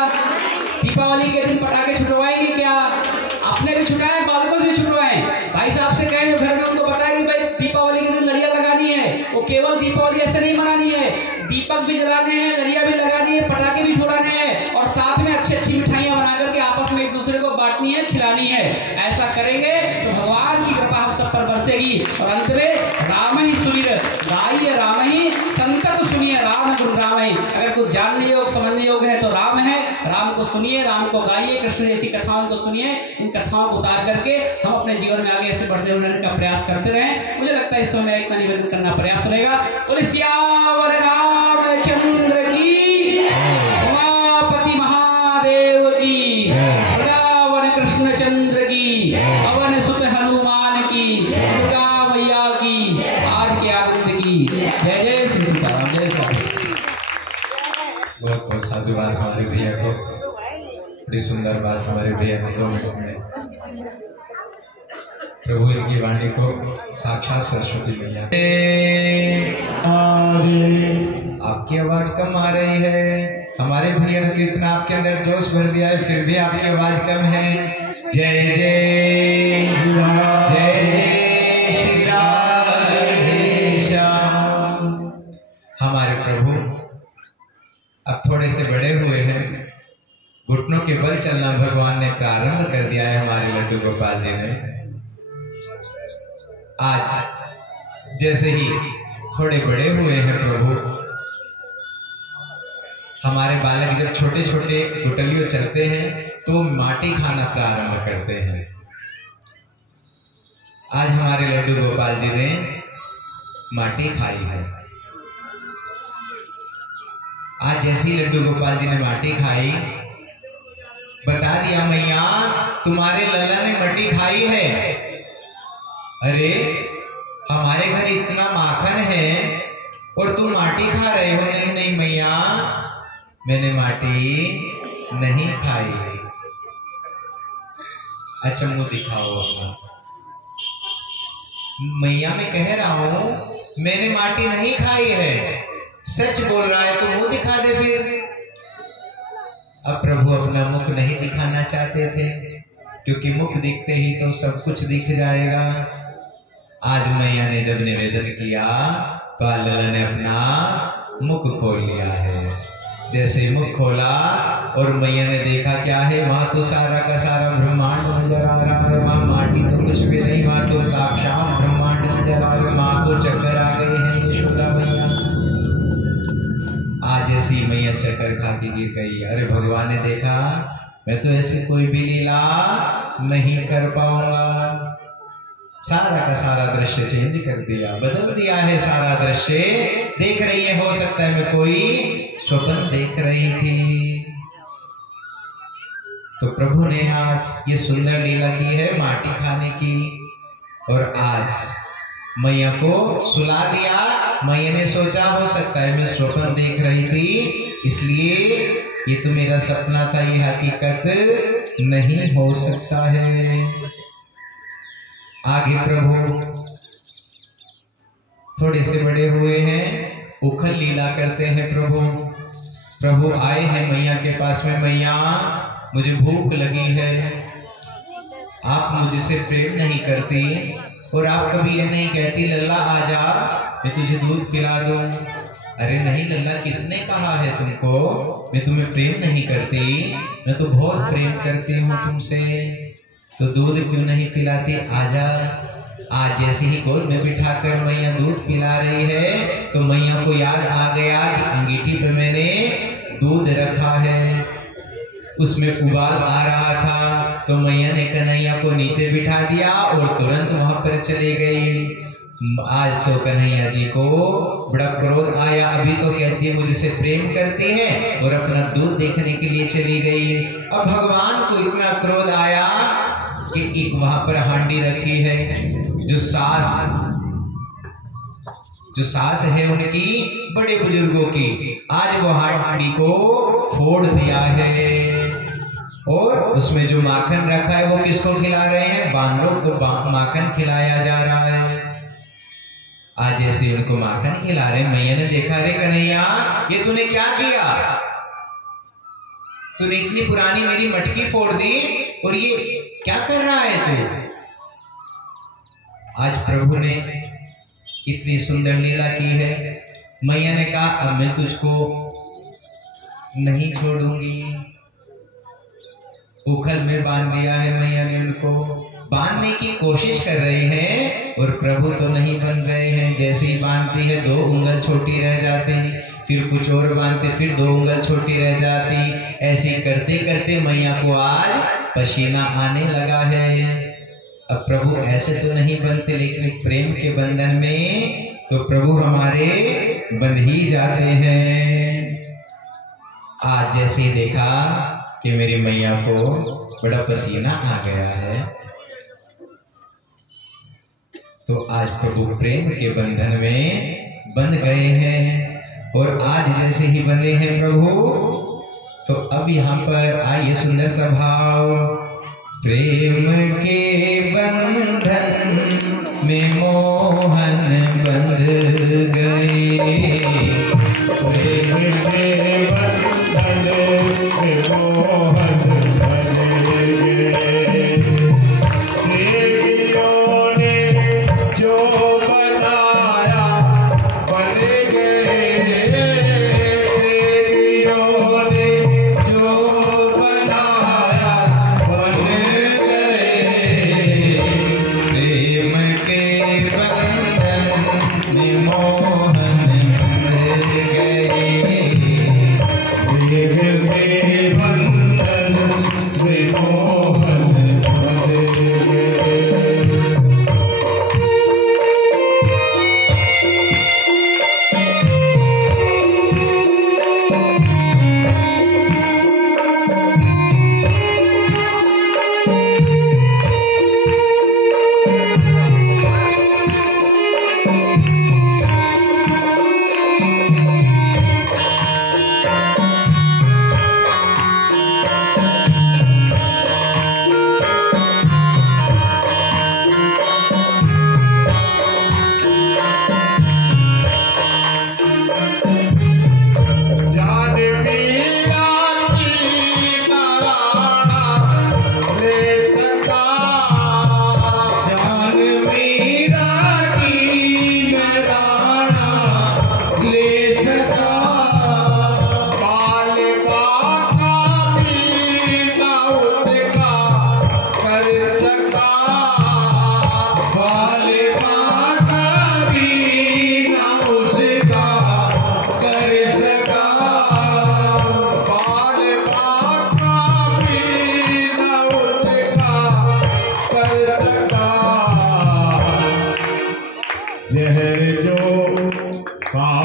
दीपावली के दिन पटाखे छुटवाएंगे क्या? अपने भी छुटाएं, बालकों से छुटवाएं। भाई साहब से कहें घर में, उनको बताएं कि भाई दीपावली के दिन लड़ियां लगानी है, वो केवल दीपावली ऐसे नहीं मनानी है, दीपक भी जलाने हैं, लड़ियां भी लगानी है, पटाखे भी छोड़ाने हैं, और साथ में अच्छी अच्छी मिठाइयां बना करके आपस में एक दूसरे को बांटनी है, खिलानी है। ऐसा करेंगे तो भगवान की कृपा हम सब पर बरसेगी। और अंत में राम ही सुनिए, गाइए राम ही, संतत सुनिए राम गुण राम ही। अगर कुछ जानने योग, समझने योग है तो राम है, राम को सुनिए, राम को गाइए, कृष्ण जैसी कथाओं को सुनिए, इन कथाओं को उतार करके हम अपने जीवन में आगे ऐसे बढ़ते हुए का प्रयास करते रहें। मुझे लगता है इस समय इतना निवेदन करना पर्याप्त रहेगा। बोले सियावर रामचंद्र की, उमापति महादेव की, रावण कृष्णचंद्र की, पवन सुत हनुमान की, दुर्गा मैया की, आज के आनंद की। जय जय श्री सीताराम, जय श्री। बहुत बहुत साधुवाद हमारे भैया को, बड़ी सुंदर बात हमारे भैया ने 2 मिनट में प्रभु की वाणी को साक्षात सरस्वती मैया। आपकी आवाज कम आ रही है, हमारे भैया ने इतना आपके अंदर जोश भर दिया है, फिर भी आपकी आवाज कम है। जय जय जय जय श्री राधे श्याम। के बल चलना भगवान ने प्रारंभ कर दिया है हमारे लड्डू गोपाल जी ने। आज जैसे ही थोड़े बड़े हुए हैं प्रभु, हमारे बालक जब छोटे छोटे गुटलियों चलते हैं तो माटी खाना प्रारंभ करते हैं। आज हमारे लड्डू गोपाल जी ने माटी खाई है। आज जैसी लड्डू गोपाल जी ने माटी खाई, बता दिया मैया तुम्हारे लल्ला ने मट्टी खाई है। अरे हमारे घर इतना माखन है और तुम माटी खा रहे हो। नहीं नहीं मैया, मैंने माटी नहीं खाई। अच्छा मुंह दिखाओ अपना। मैया मैं कह रहा हूं मैंने माटी नहीं खाई है। सच बोल रहा है तो मुंह दिखा दे फिर। अब प्रभु अपना मुख नहीं दिखाना चाहते थे, क्योंकि मुख दिखते ही तो सब कुछ दिख जाएगा। आज मैया ने जब निवेदन किया तो लल्ला ने अपना मुख खोल लिया है। जैसे मुख खोला और मैया ने देखा क्या है, वहां तो सारा का सारा ब्रह्मांड नजर आ रहा है। वहां माटी तो कुछ भी नहीं, वहां तो साक्षात ब्रह्मांड नजर आ रहा है। मां को चक्कर आ गए हैं यशोदा मैया। आज ऐसी मैया चक्कर खा के गिर गई। अरे भगवान ने देखा मैं तो ऐसी कोई भी लीला नहीं कर पाऊंगा। सारा का सारा दृश्य चेंज कर दिया, बदल दिया है सारा दृश्य। देख रही है, हो सकता है मैं कोई स्वप्न देख रही थी। तो प्रभु ने आज ये सुंदर लीला की है माटी खाने की, और आज मैया को सुला दिया। मैया ने सोचा हो सकता है मैं स्वप्न देख रही थी, इसलिए ये तो मेरा सपना था, ये हकीकत नहीं हो सकता है। आगे प्रभु थोड़े से बड़े हुए हैं, उखल लीला करते हैं। प्रभु आए हैं मैया के पास में। मैया मुझे भूख लगी है, आप मुझसे प्रेम नहीं करती और आप कभी ये नहीं कहती लल्ला आजा मैं तुझे दूध पिला दूं। अरे नहीं लल्ला, किसने कहा है तुमको मैं तुम्हें प्रेम नहीं करती? मैं तो बहुत प्रेम करती हूँ तुमसे, तो दूध क्यों नहीं पिलाती? आजा। आज जैसे ही गोद में बिठाकर मैया दूध पिला रही है तो मैया को याद आ गया कि अंगीठी पे मैंने दूध रखा है, उसमें उबाल आ रहा था। तो मैया ने कन्हैया को नीचे बिठा दिया और तुरंत वहां पर चली गई। आज तो कन्हैया जी को बड़ा क्रोध आया। अभी तो कहती है मुझसे प्रेम करती है और अपना दूध देखने के लिए चली गई। अब भगवान को इतना क्रोध आया कि एक वहां पर हांडी रखी है, जो सास है उनकी बड़े बुजुर्गों की, आज वो हांडी को फोड़ दिया है और उसमें जो माखन रखा है वो किसको खिला रहे हैं? बानरों को माखन खिलाया जा रहा है। आज जैसे उनको माखन खिला रहे, मैया ने देखा रे कन्हैया ये तूने क्या किया? तूने इतनी पुरानी मेरी मटकी फोड़ दी और ये क्या कर रहा है तू? आज प्रभु ने इतनी सुंदर लीला की है। मैया ने कहा अब मैं तुझको नहीं छोड़ूंगी। उखल में बांध दिया है मैया ने उनको। बांधने की कोशिश कर रहे हैं और प्रभु तो नहीं बन रहे हैं। जैसे ही बांधती है 2 उंगल छोटी रह जाती, फिर कुछ और बांधते फिर 2 उंगल छोटी रह जाती। ऐसे करते करते मैया को आज पसीना आने लगा है। अब प्रभु ऐसे तो नहीं बनते, लेकिन प्रेम के बंधन में तो प्रभु हमारे बंध ही जाते हैं। आज जैसे ही देखा कि मेरी मैया को बड़ा पसीना आ गया है, तो आज प्रभु प्रेम के बंधन में बंध गए हैं। और आज जैसे ही बंधे हैं प्रभु, तो अब यहाँ पर आइए सुंदर सा भाव। प्रेम के बंधन में मोहन बंध गए, प्रेम के बंधन में मोहन बंध गए। प्रेमियों ने जो बनाया बन गए, प्रेमियों ने जो बनाया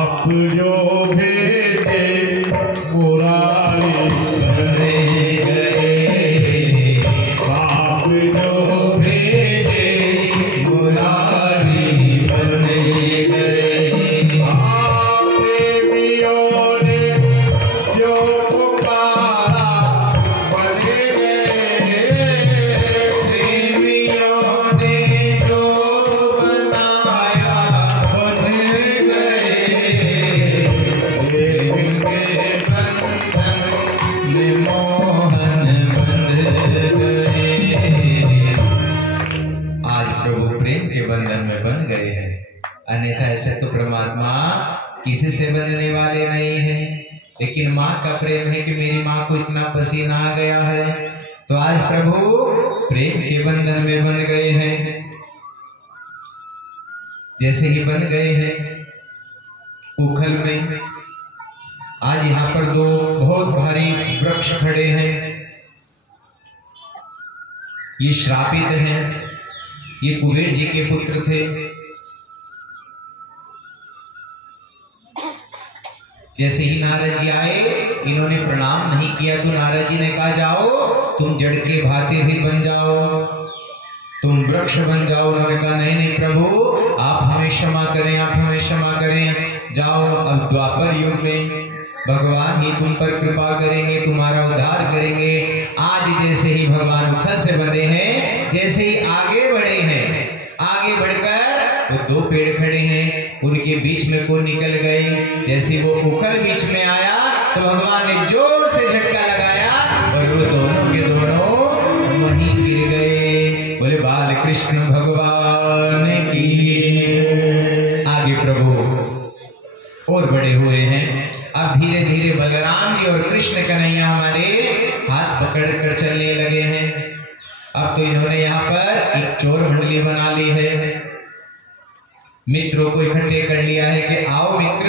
आप जो भेजे मुरारी बने गए, आप जो भेजे मुरारी बने गए। प्रेमियों ने जो पुकारा बने गए, प्रेमियों ने जो बनाया बने गए, प्रेम के बंधन में मोहन बंध गए। आज प्रभु प्रेम के बंधन में बन गए हैं, अन्यथा ऐसे तो परमात्मा किसी से बनने वाले नहीं है। लेकिन माँ का प्रेम है कि मेरी माँ को इतना पसीना आ गया है, तो आज प्रभु प्रेम के बंधन में बन गए हैं। जैसे ही बन गए हैं उखल में, आज यहाँ पर दो बहुत भारी वृक्ष खड़े हैं। ये श्रापित हैं, ये कुबेर जी के पुत्र थे। जैसे ही नारद जी आए, इन्होंने प्रणाम नहीं किया तो नारद जी ने कहा जाओ तुम जड़ के भांति ही बन जाओ, तुम वृक्ष बन जाओ। उन्होंने कहा नहीं नहीं प्रभु, आप हमें क्षमा करें, आप हमें क्षमा करें। जाओ, अब द्वापर युग में भगवान ही तुम पर कृपा करेंगे, तुम्हारा उद्धार करेंगे। आज जैसे ही भगवान उखल से बंधे हैं, जैसे ही आगे बढ़े हैं, आगे बढ़कर वो दो पेड़ खड़े हैं, उनके बीच में को निकल गए। जैसे वो उखल बीच में आया तो भगवान ने जोर से झटका लगाया और वो दोनों के दोनों वहीं गिर गए। बोले बाल कृष्ण भगवान की। आगे प्रभु और बड़े हुए हैं। अब धीरे धीरे बलराम जी और कृष्ण कन्हैया हमारे हाथ पकड़ कर चलने लगे हैं। अब तो इन्होंने यहाँ पर एक चोर मंडली बना ली है, मित्रों को इकट्ठे कर लिया है कि आओ मित्र,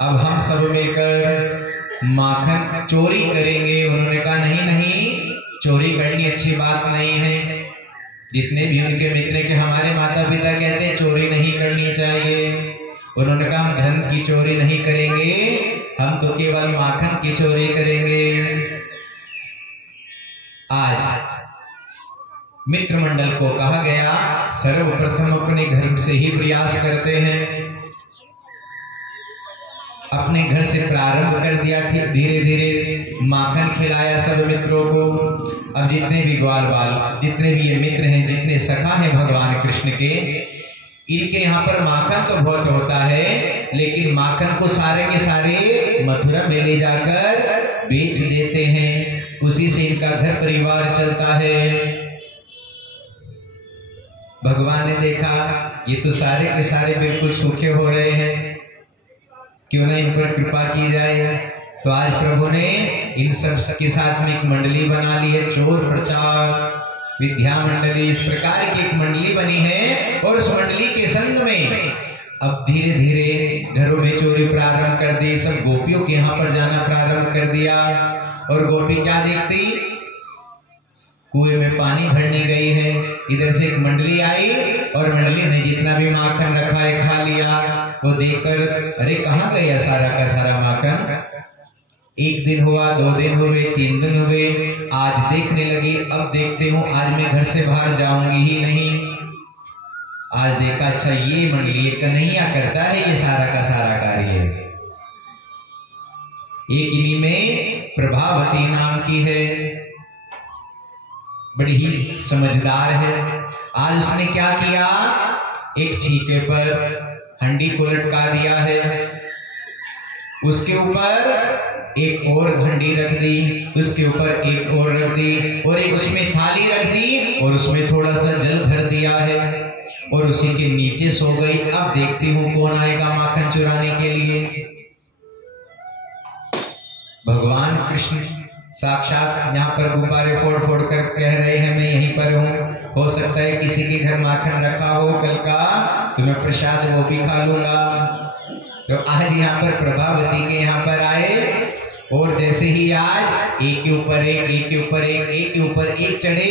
अब हम सब मिलकर माखन चोरी करेंगे। उन्होंने कहा नहीं नहीं, चोरी करनी अच्छी बात नहीं है। जितने भी उनके मित्र के हमारे माता पिता कहते हैं चोरी नहीं करनी चाहिए, उन्होंने कहा हम धन की चोरी नहीं करेंगे, हम तो केवल माखन की चोरी करेंगे। आज मित्र मंडल को कहा गया सर्वप्रथम अपने घर से ही प्रयास करते हैं। अपने घर से प्रारंभ कर दिया कि धीरे धीरे माखन खिलाया सब मित्रों को। अब जितने भी ग्वाल बाल, जितने भी ये मित्र हैं, जितने सखा हैं भगवान कृष्ण के, इनके यहाँ पर माखन तो बहुत होता है, लेकिन माखन को सारे के सारे मथुरा में ले जाकर बेच देते हैं, उसी से इनका घर परिवार चलता है। भगवान ने देखा ये तो सारे के सारे बिल्कुल सूखे हो रहे हैं, क्यों ना इन पर कृपा की जाए। तो आज प्रभु ने इन सब के साथ में एक मंडली बना ली है, चोर प्रचार विद्या मंडली, इस प्रकार की एक मंडली बनी है। और उस मंडली के संग में अब धीरे धीरे घरों में चोरी प्रारंभ कर दी, सब गोपियों के यहाँ पर जाना प्रारंभ कर दिया। और गोपी क्या देखती, कुएं में पानी भरने गई है, इधर से एक मंडली आई और मंडली ने जितना भी माखन रखा है खा लिया। वो देखकर अरे कहाँ गया सारा का सारा माखन। एक दिन हुआ, 2 दिन हुए, 3 दिन हुए, आज देखने लगी, अब देखते हूँ आज मैं घर से बाहर जाऊंगी ही नहीं। आज देखा अच्छा ये मंडली कन्हैया करता है ये सारा का सारा कार्य। एक इन्हीं में प्रभावती नाम की है, बड़ी ही समझदार है। आज उसने क्या किया, एक छीके पर हंडी को लटका दिया है, उसके ऊपर एक और हंडी रख दी, उसके ऊपर एक और रख दी, और एक उसमें थाली रख दी और उसमें थोड़ा सा जल भर दिया है और उसी के नीचे सो गई। अब देखती हूँ कौन आएगा माखन चुराने के लिए। भगवान कृष्ण साक्षात यहाँ पर गुब्बारे फोड़ फोड़ कर कह रहे हैं मैं यहीं पर हूँ, हो सकता है किसी के घर माखन रखा हो कल का, तो मैं प्रसाद वो भी खा लूंगा। तो आज यहाँ पर प्रभावती के यहाँ पर आए और जैसे ही आज एक के ऊपर एक, एक के ऊपर एक, एक के ऊपर एक चढ़े,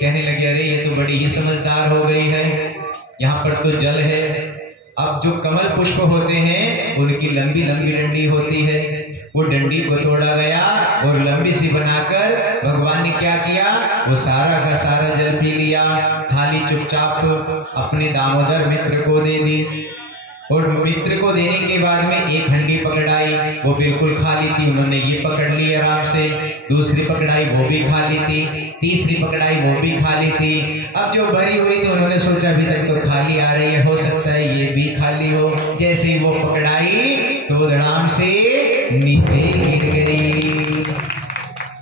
कहने लगे अरे ये तो बड़ी ही समझदार हो गई है, यहाँ पर तो जल है, अब जो कमल पुष्प होते हैं उनकी लंबी लंबी डंडी होती है, वो डंडी को तोड़ा गया और लंबी सी बनाकर भगवान ने क्या किया, वो सारा का सारा जल पी लिया, थाली चुपचाप अपने दामोदर मित्र को दे दी। और मित्र को देने के बाद में एक हंडी पकड़ाई, वो बिल्कुल खाली थी, उन्होंने ये पकड़ ली आराम से। दूसरी पकड़ाई, वो भी खाली थी। तीसरी पकड़ाई, वो भी खाली थी। अब जो भरी हुई थी उन्होंने सोचा अभी तक तो खाली आ रही है, हो सकता है ये भी खाली हो। जैसे ही वो पकड़ाई तो आराम से नीचे गिर गई।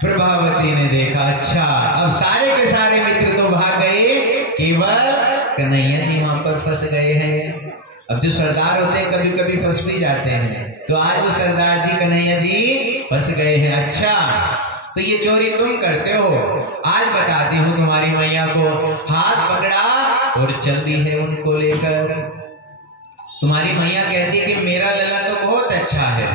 प्रभावती ने देखा, अच्छा अब सारे के सारे मित्र तो भाग गए, केवल कन्हैया जी वहां पर फंस गए हैं। अब जो सरदार होते हैं कभी कभी फंस भी जाते हैं, तो आज वो सरदार जी कन्हैया जी फंस गए हैं। अच्छा तो ये चोरी तुम करते हो, आज बताती हूँ तुम्हारी मैया को। हाथ पकड़ा और चल दी है उनको लेकर। तुम्हारी मैया कहती है कि मेरा लला तो बहुत अच्छा है,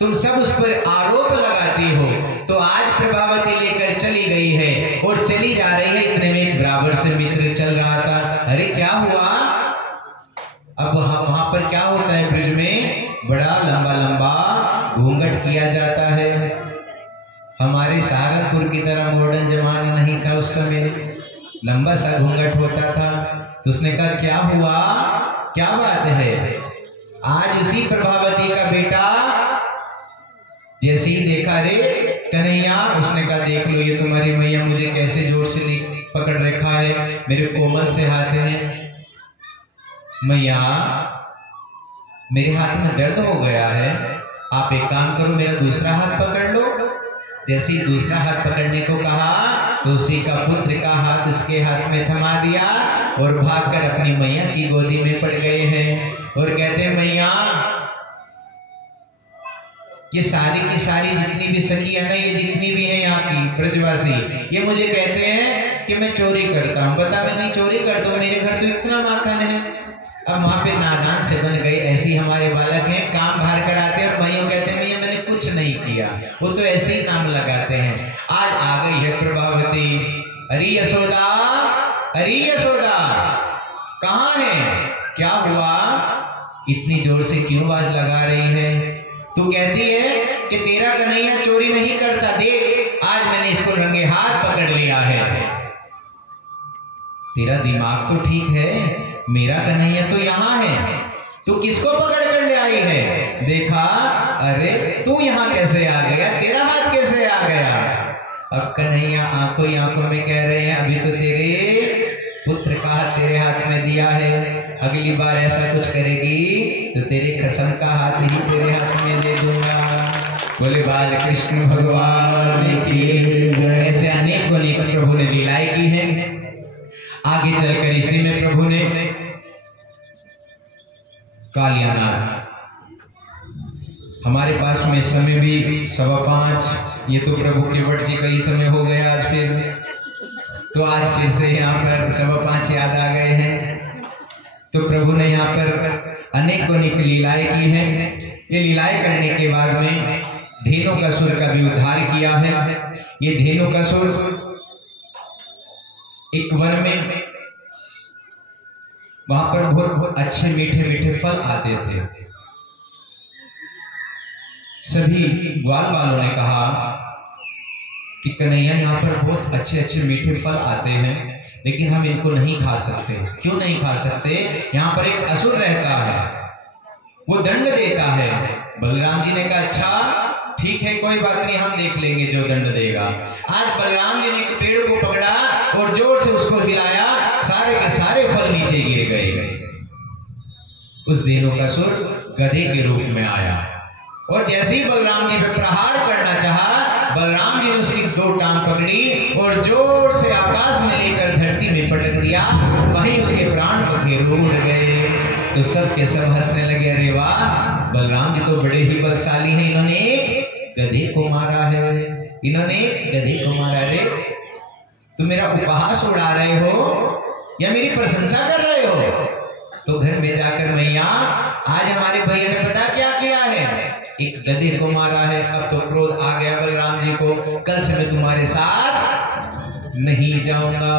तुम सब उस पर आरोप लगाती हो, तो आज प्रभावती लेकर चली गई है और चली जा रही है। इतने में एक बराबर से मित्र चल रहा था। अरे क्या हुआ? अब वहां पर क्या होता है, ब्रिज में बड़ा लंबा लंबा घूंघट किया जाता है। हमारे सहारनपुर की तरह मॉडर्न जमाना नहीं था उस समय, लंबा सा घूंघट होता था। तो उसने कहा क्या हुआ, क्या बात है? आज उसी प्रभावती का बेटा जैसे ही देखा, रे कन्हैया, उसने कहा देख लो ये तुम्हारी मैया मुझे कैसे जोर से पकड़ रखा है, मेरे कोमल से हाथ है। मैया मेरे हाथ में दर्द हो गया है, आप एक काम करो मेरा दूसरा हाथ पकड़ लो। जैसे ही दूसरा हाथ पकड़ने को कहा तो उसी का पुत्र का हाथ उसके हाथ में थमा दिया और भागकर अपनी मैया की गोदी में पड़ गए हैं और कहते हैं मैया ये सारी की सारी जितनी भी सखियां हैं, ये जितनी भी हैं यहाँ की ब्रजवासी, ये मुझे कहते हैं कि मैं चोरी करता हूँ। बता मैं नहीं चोरी करता हूँ, मेरे घर तो इतना माखन है। अब वहां पे नादान से बन गए, ऐसी हमारे बालक हैं, काम बाहर कर आते हैं और मैया कहते हैं मैया मैंने कुछ नहीं किया, वो तो ऐसे ही नाम लगाते हैं। आज आ गई है प्रभावती। अरे यशोदा, अरे यशोदा कहाँ है, क्या हुआ, इतनी जोर से क्यों आवाज लगा रही है? तू कहती है कि तेरा कन्हैया चोरी नहीं करता, देख आज मैंने इसको रंगे हाथ पकड़ लिया है। तेरा दिमाग तो ठीक है, मेरा कन्हैया तो यहाँ है, तू किसको पकड़ कर ले आई है? देखा, अरे तू यहाँ कैसे आ गया, तेरा हाथ कैसे आ गया? अब कन्हैया आंखों ही आंखों में कह रहे हैं अभी तो तेरे पुत्र का हाथ तेरे हाथ में दिया है, अगली बार ऐसा कुछ करेगी तो तेरे कसम का हाथ ही तेरे हाथ में दे दूंगा। बोले बाल कृष्ण भगवान की। ऐसे अनेकों प्रभु ने लीलाएं की हैं। आगे चलकर इसी में प्रभु ने कालियानाग, हमारे पास में समय भी 5:15, ये तो प्रभु केवट जी का ही समय हो गया आज फिर, तो आज फिर से यहाँ पर 5:15 याद आ गए हैं। तो प्रभु ने यहाँ पर अनेकों लीलाएं की हैं। ये लीलाएं करने के बाद में धेनुकासुर का भी उद्धार किया है। ये धेनुकासुर एक वन में, वहां पर बहुत अच्छे मीठे मीठे फल आते थे। सभी ग्वाल वालों ने कहा कि कन्हैया यहाँ पर बहुत अच्छे अच्छे मीठे फल आते हैं, लेकिन हम इनको नहीं खा सकते। क्यों नहीं खा सकते? यहाँ पर एक असुर रहता है, वो दंड देता है। बलराम जी ने कहा अच्छा ठीक है, कोई बात नहीं, हम देख लेंगे जो दंड देगा। आज बलराम जी ने एक पेड़ को पकड़ा और जोर से उसको हिलाया, सारे के सारे फल नीचे गिर गए। उस धेनुकासुर गधे के रूप में आया और जैसे ही बलराम जी पे प्रहार करना चाहा, बलराम जी ने उसकी 2 टांग पकड़ी और जोर से आकाश में लेकर धरती में पटक दिया। वहीं उसके प्राण पखेरु उड़ गए। तो सब के सब हंसने लगे, अरे वाह, बलराम जी तो बड़े ही बलशाली हैं, इन्होंने गधे को मारा है, इन्होंने गधे को मारा। रे तुम मेरा उपहास उड़ा रहे हो या मेरी प्रशंसा कर रहे हो? तो घर में जाकर मैया, आज हमारे भैया ने पता क्या किया है, एक गधे को मारा है। अब तो क्रोध आ गया बलराम जी को, कल से मैं तुम्हारे साथ नहीं जाऊंगा।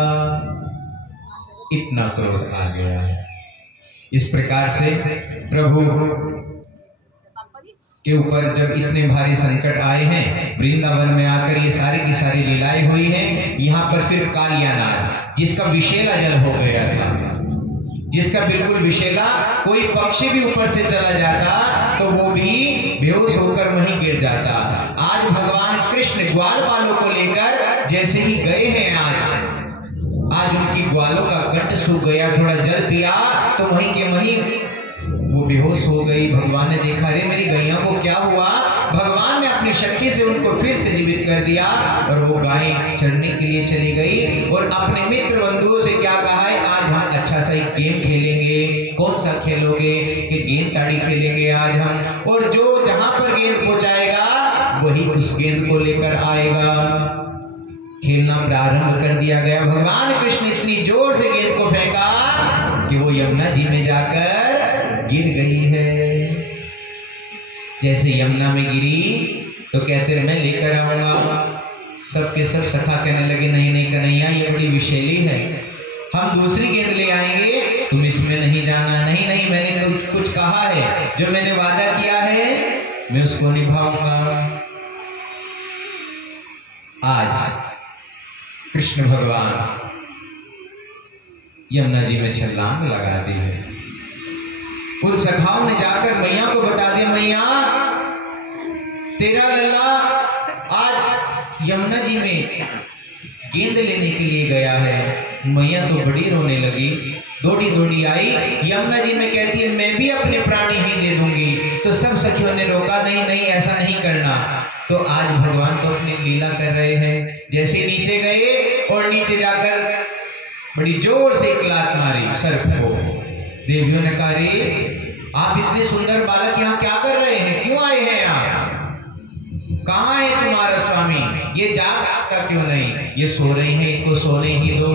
इतना क्रोध आ गया है। इस प्रकार से प्रभु के ऊपर जब इतने भारी संकट आए हैं, वृंदावन में आकर ये सारी की सारी लीलाएं हुई हैं। यहाँ पर फिर कालियानाग, जिसका विषैला जल हो गया था, जिसका बिल्कुल विषैला, कोई पक्षी भी ऊपर से चला जाता तो वो भी बेहोश होकर वहीं गिर जाता। आज भगवान कृष्ण ग्वाल बालों को लेकर जैसे ही गए हैं, आज उनकी ग्वालों का कंठ सूख गया, थोड़ा जल पिया तो वहीं के वहीं वो बेहोश हो गई। भगवान ने देखा, अरे मेरी गैया को क्या हुआ? भगवान ने अपनी शक्ति से उनको फिर से जीवित कर दिया और वो गाय चरने के लिए चली गई और अपने मित्र बंधुओं से क्या कहा है, आज हम अच्छा सा एक गेम खेलेंगे। कौन सा खेलोगे? कि गेंद ताड़ी खेलेंगे आज हम, और जो जहां पर गेंद पहुंचाएगा वही उस गेंद को लेकर आएगा। खेलना प्रारंभ कर दिया गया। भगवान कृष्ण इतनी जोर से गेंद को फेंका कि वो यमुना जी में जाकर गिर गई है। जैसे यमुना में गिरी तो कहते रहे मैं लेकर आऊंगा। सबके सब सखा कहने लगे, नहीं नहीं कन्हैया, ये बड़ी विषैली है, हम दूसरी गेंद ले आएंगे, तुम इसमें नहीं जाना। नहीं नहीं, मैंने कुछ कहा है, जो मैंने वादा किया है मैं उसको निभाऊंगा। आज कृष्ण भगवान यमुना जी में छलांग लगा दी है। उन सखाओं ने जाकर मैया को बता दिया, मैया तेरा लल्ला आज यमुना जी में गेंद लेने के लिए गया है। मैया तो बड़ी रोने लगी, दौड़ी दौड़ी आई यमुना जी में, कहती है मैं भी अपने प्राणी ही दे दूंगी। तो सब सखियों ने रोका, नहीं नहीं ऐसा नहीं करना। तो आज भगवान तो अपनी लीला कर रहे हैं। जैसे नीचे गए और नीचे जाकर बड़ी जोर से एक लात मारी सर्प को। देवियों ने कहा, रे आप इतने सुंदर बालक यहाँ क्या कर रहे हैं? क्यों आए हैं आप? कहाँ है तुम्हारा स्वामी? ये जागता क्यों नहीं? ये सो रही है, इनको सोने ही दो।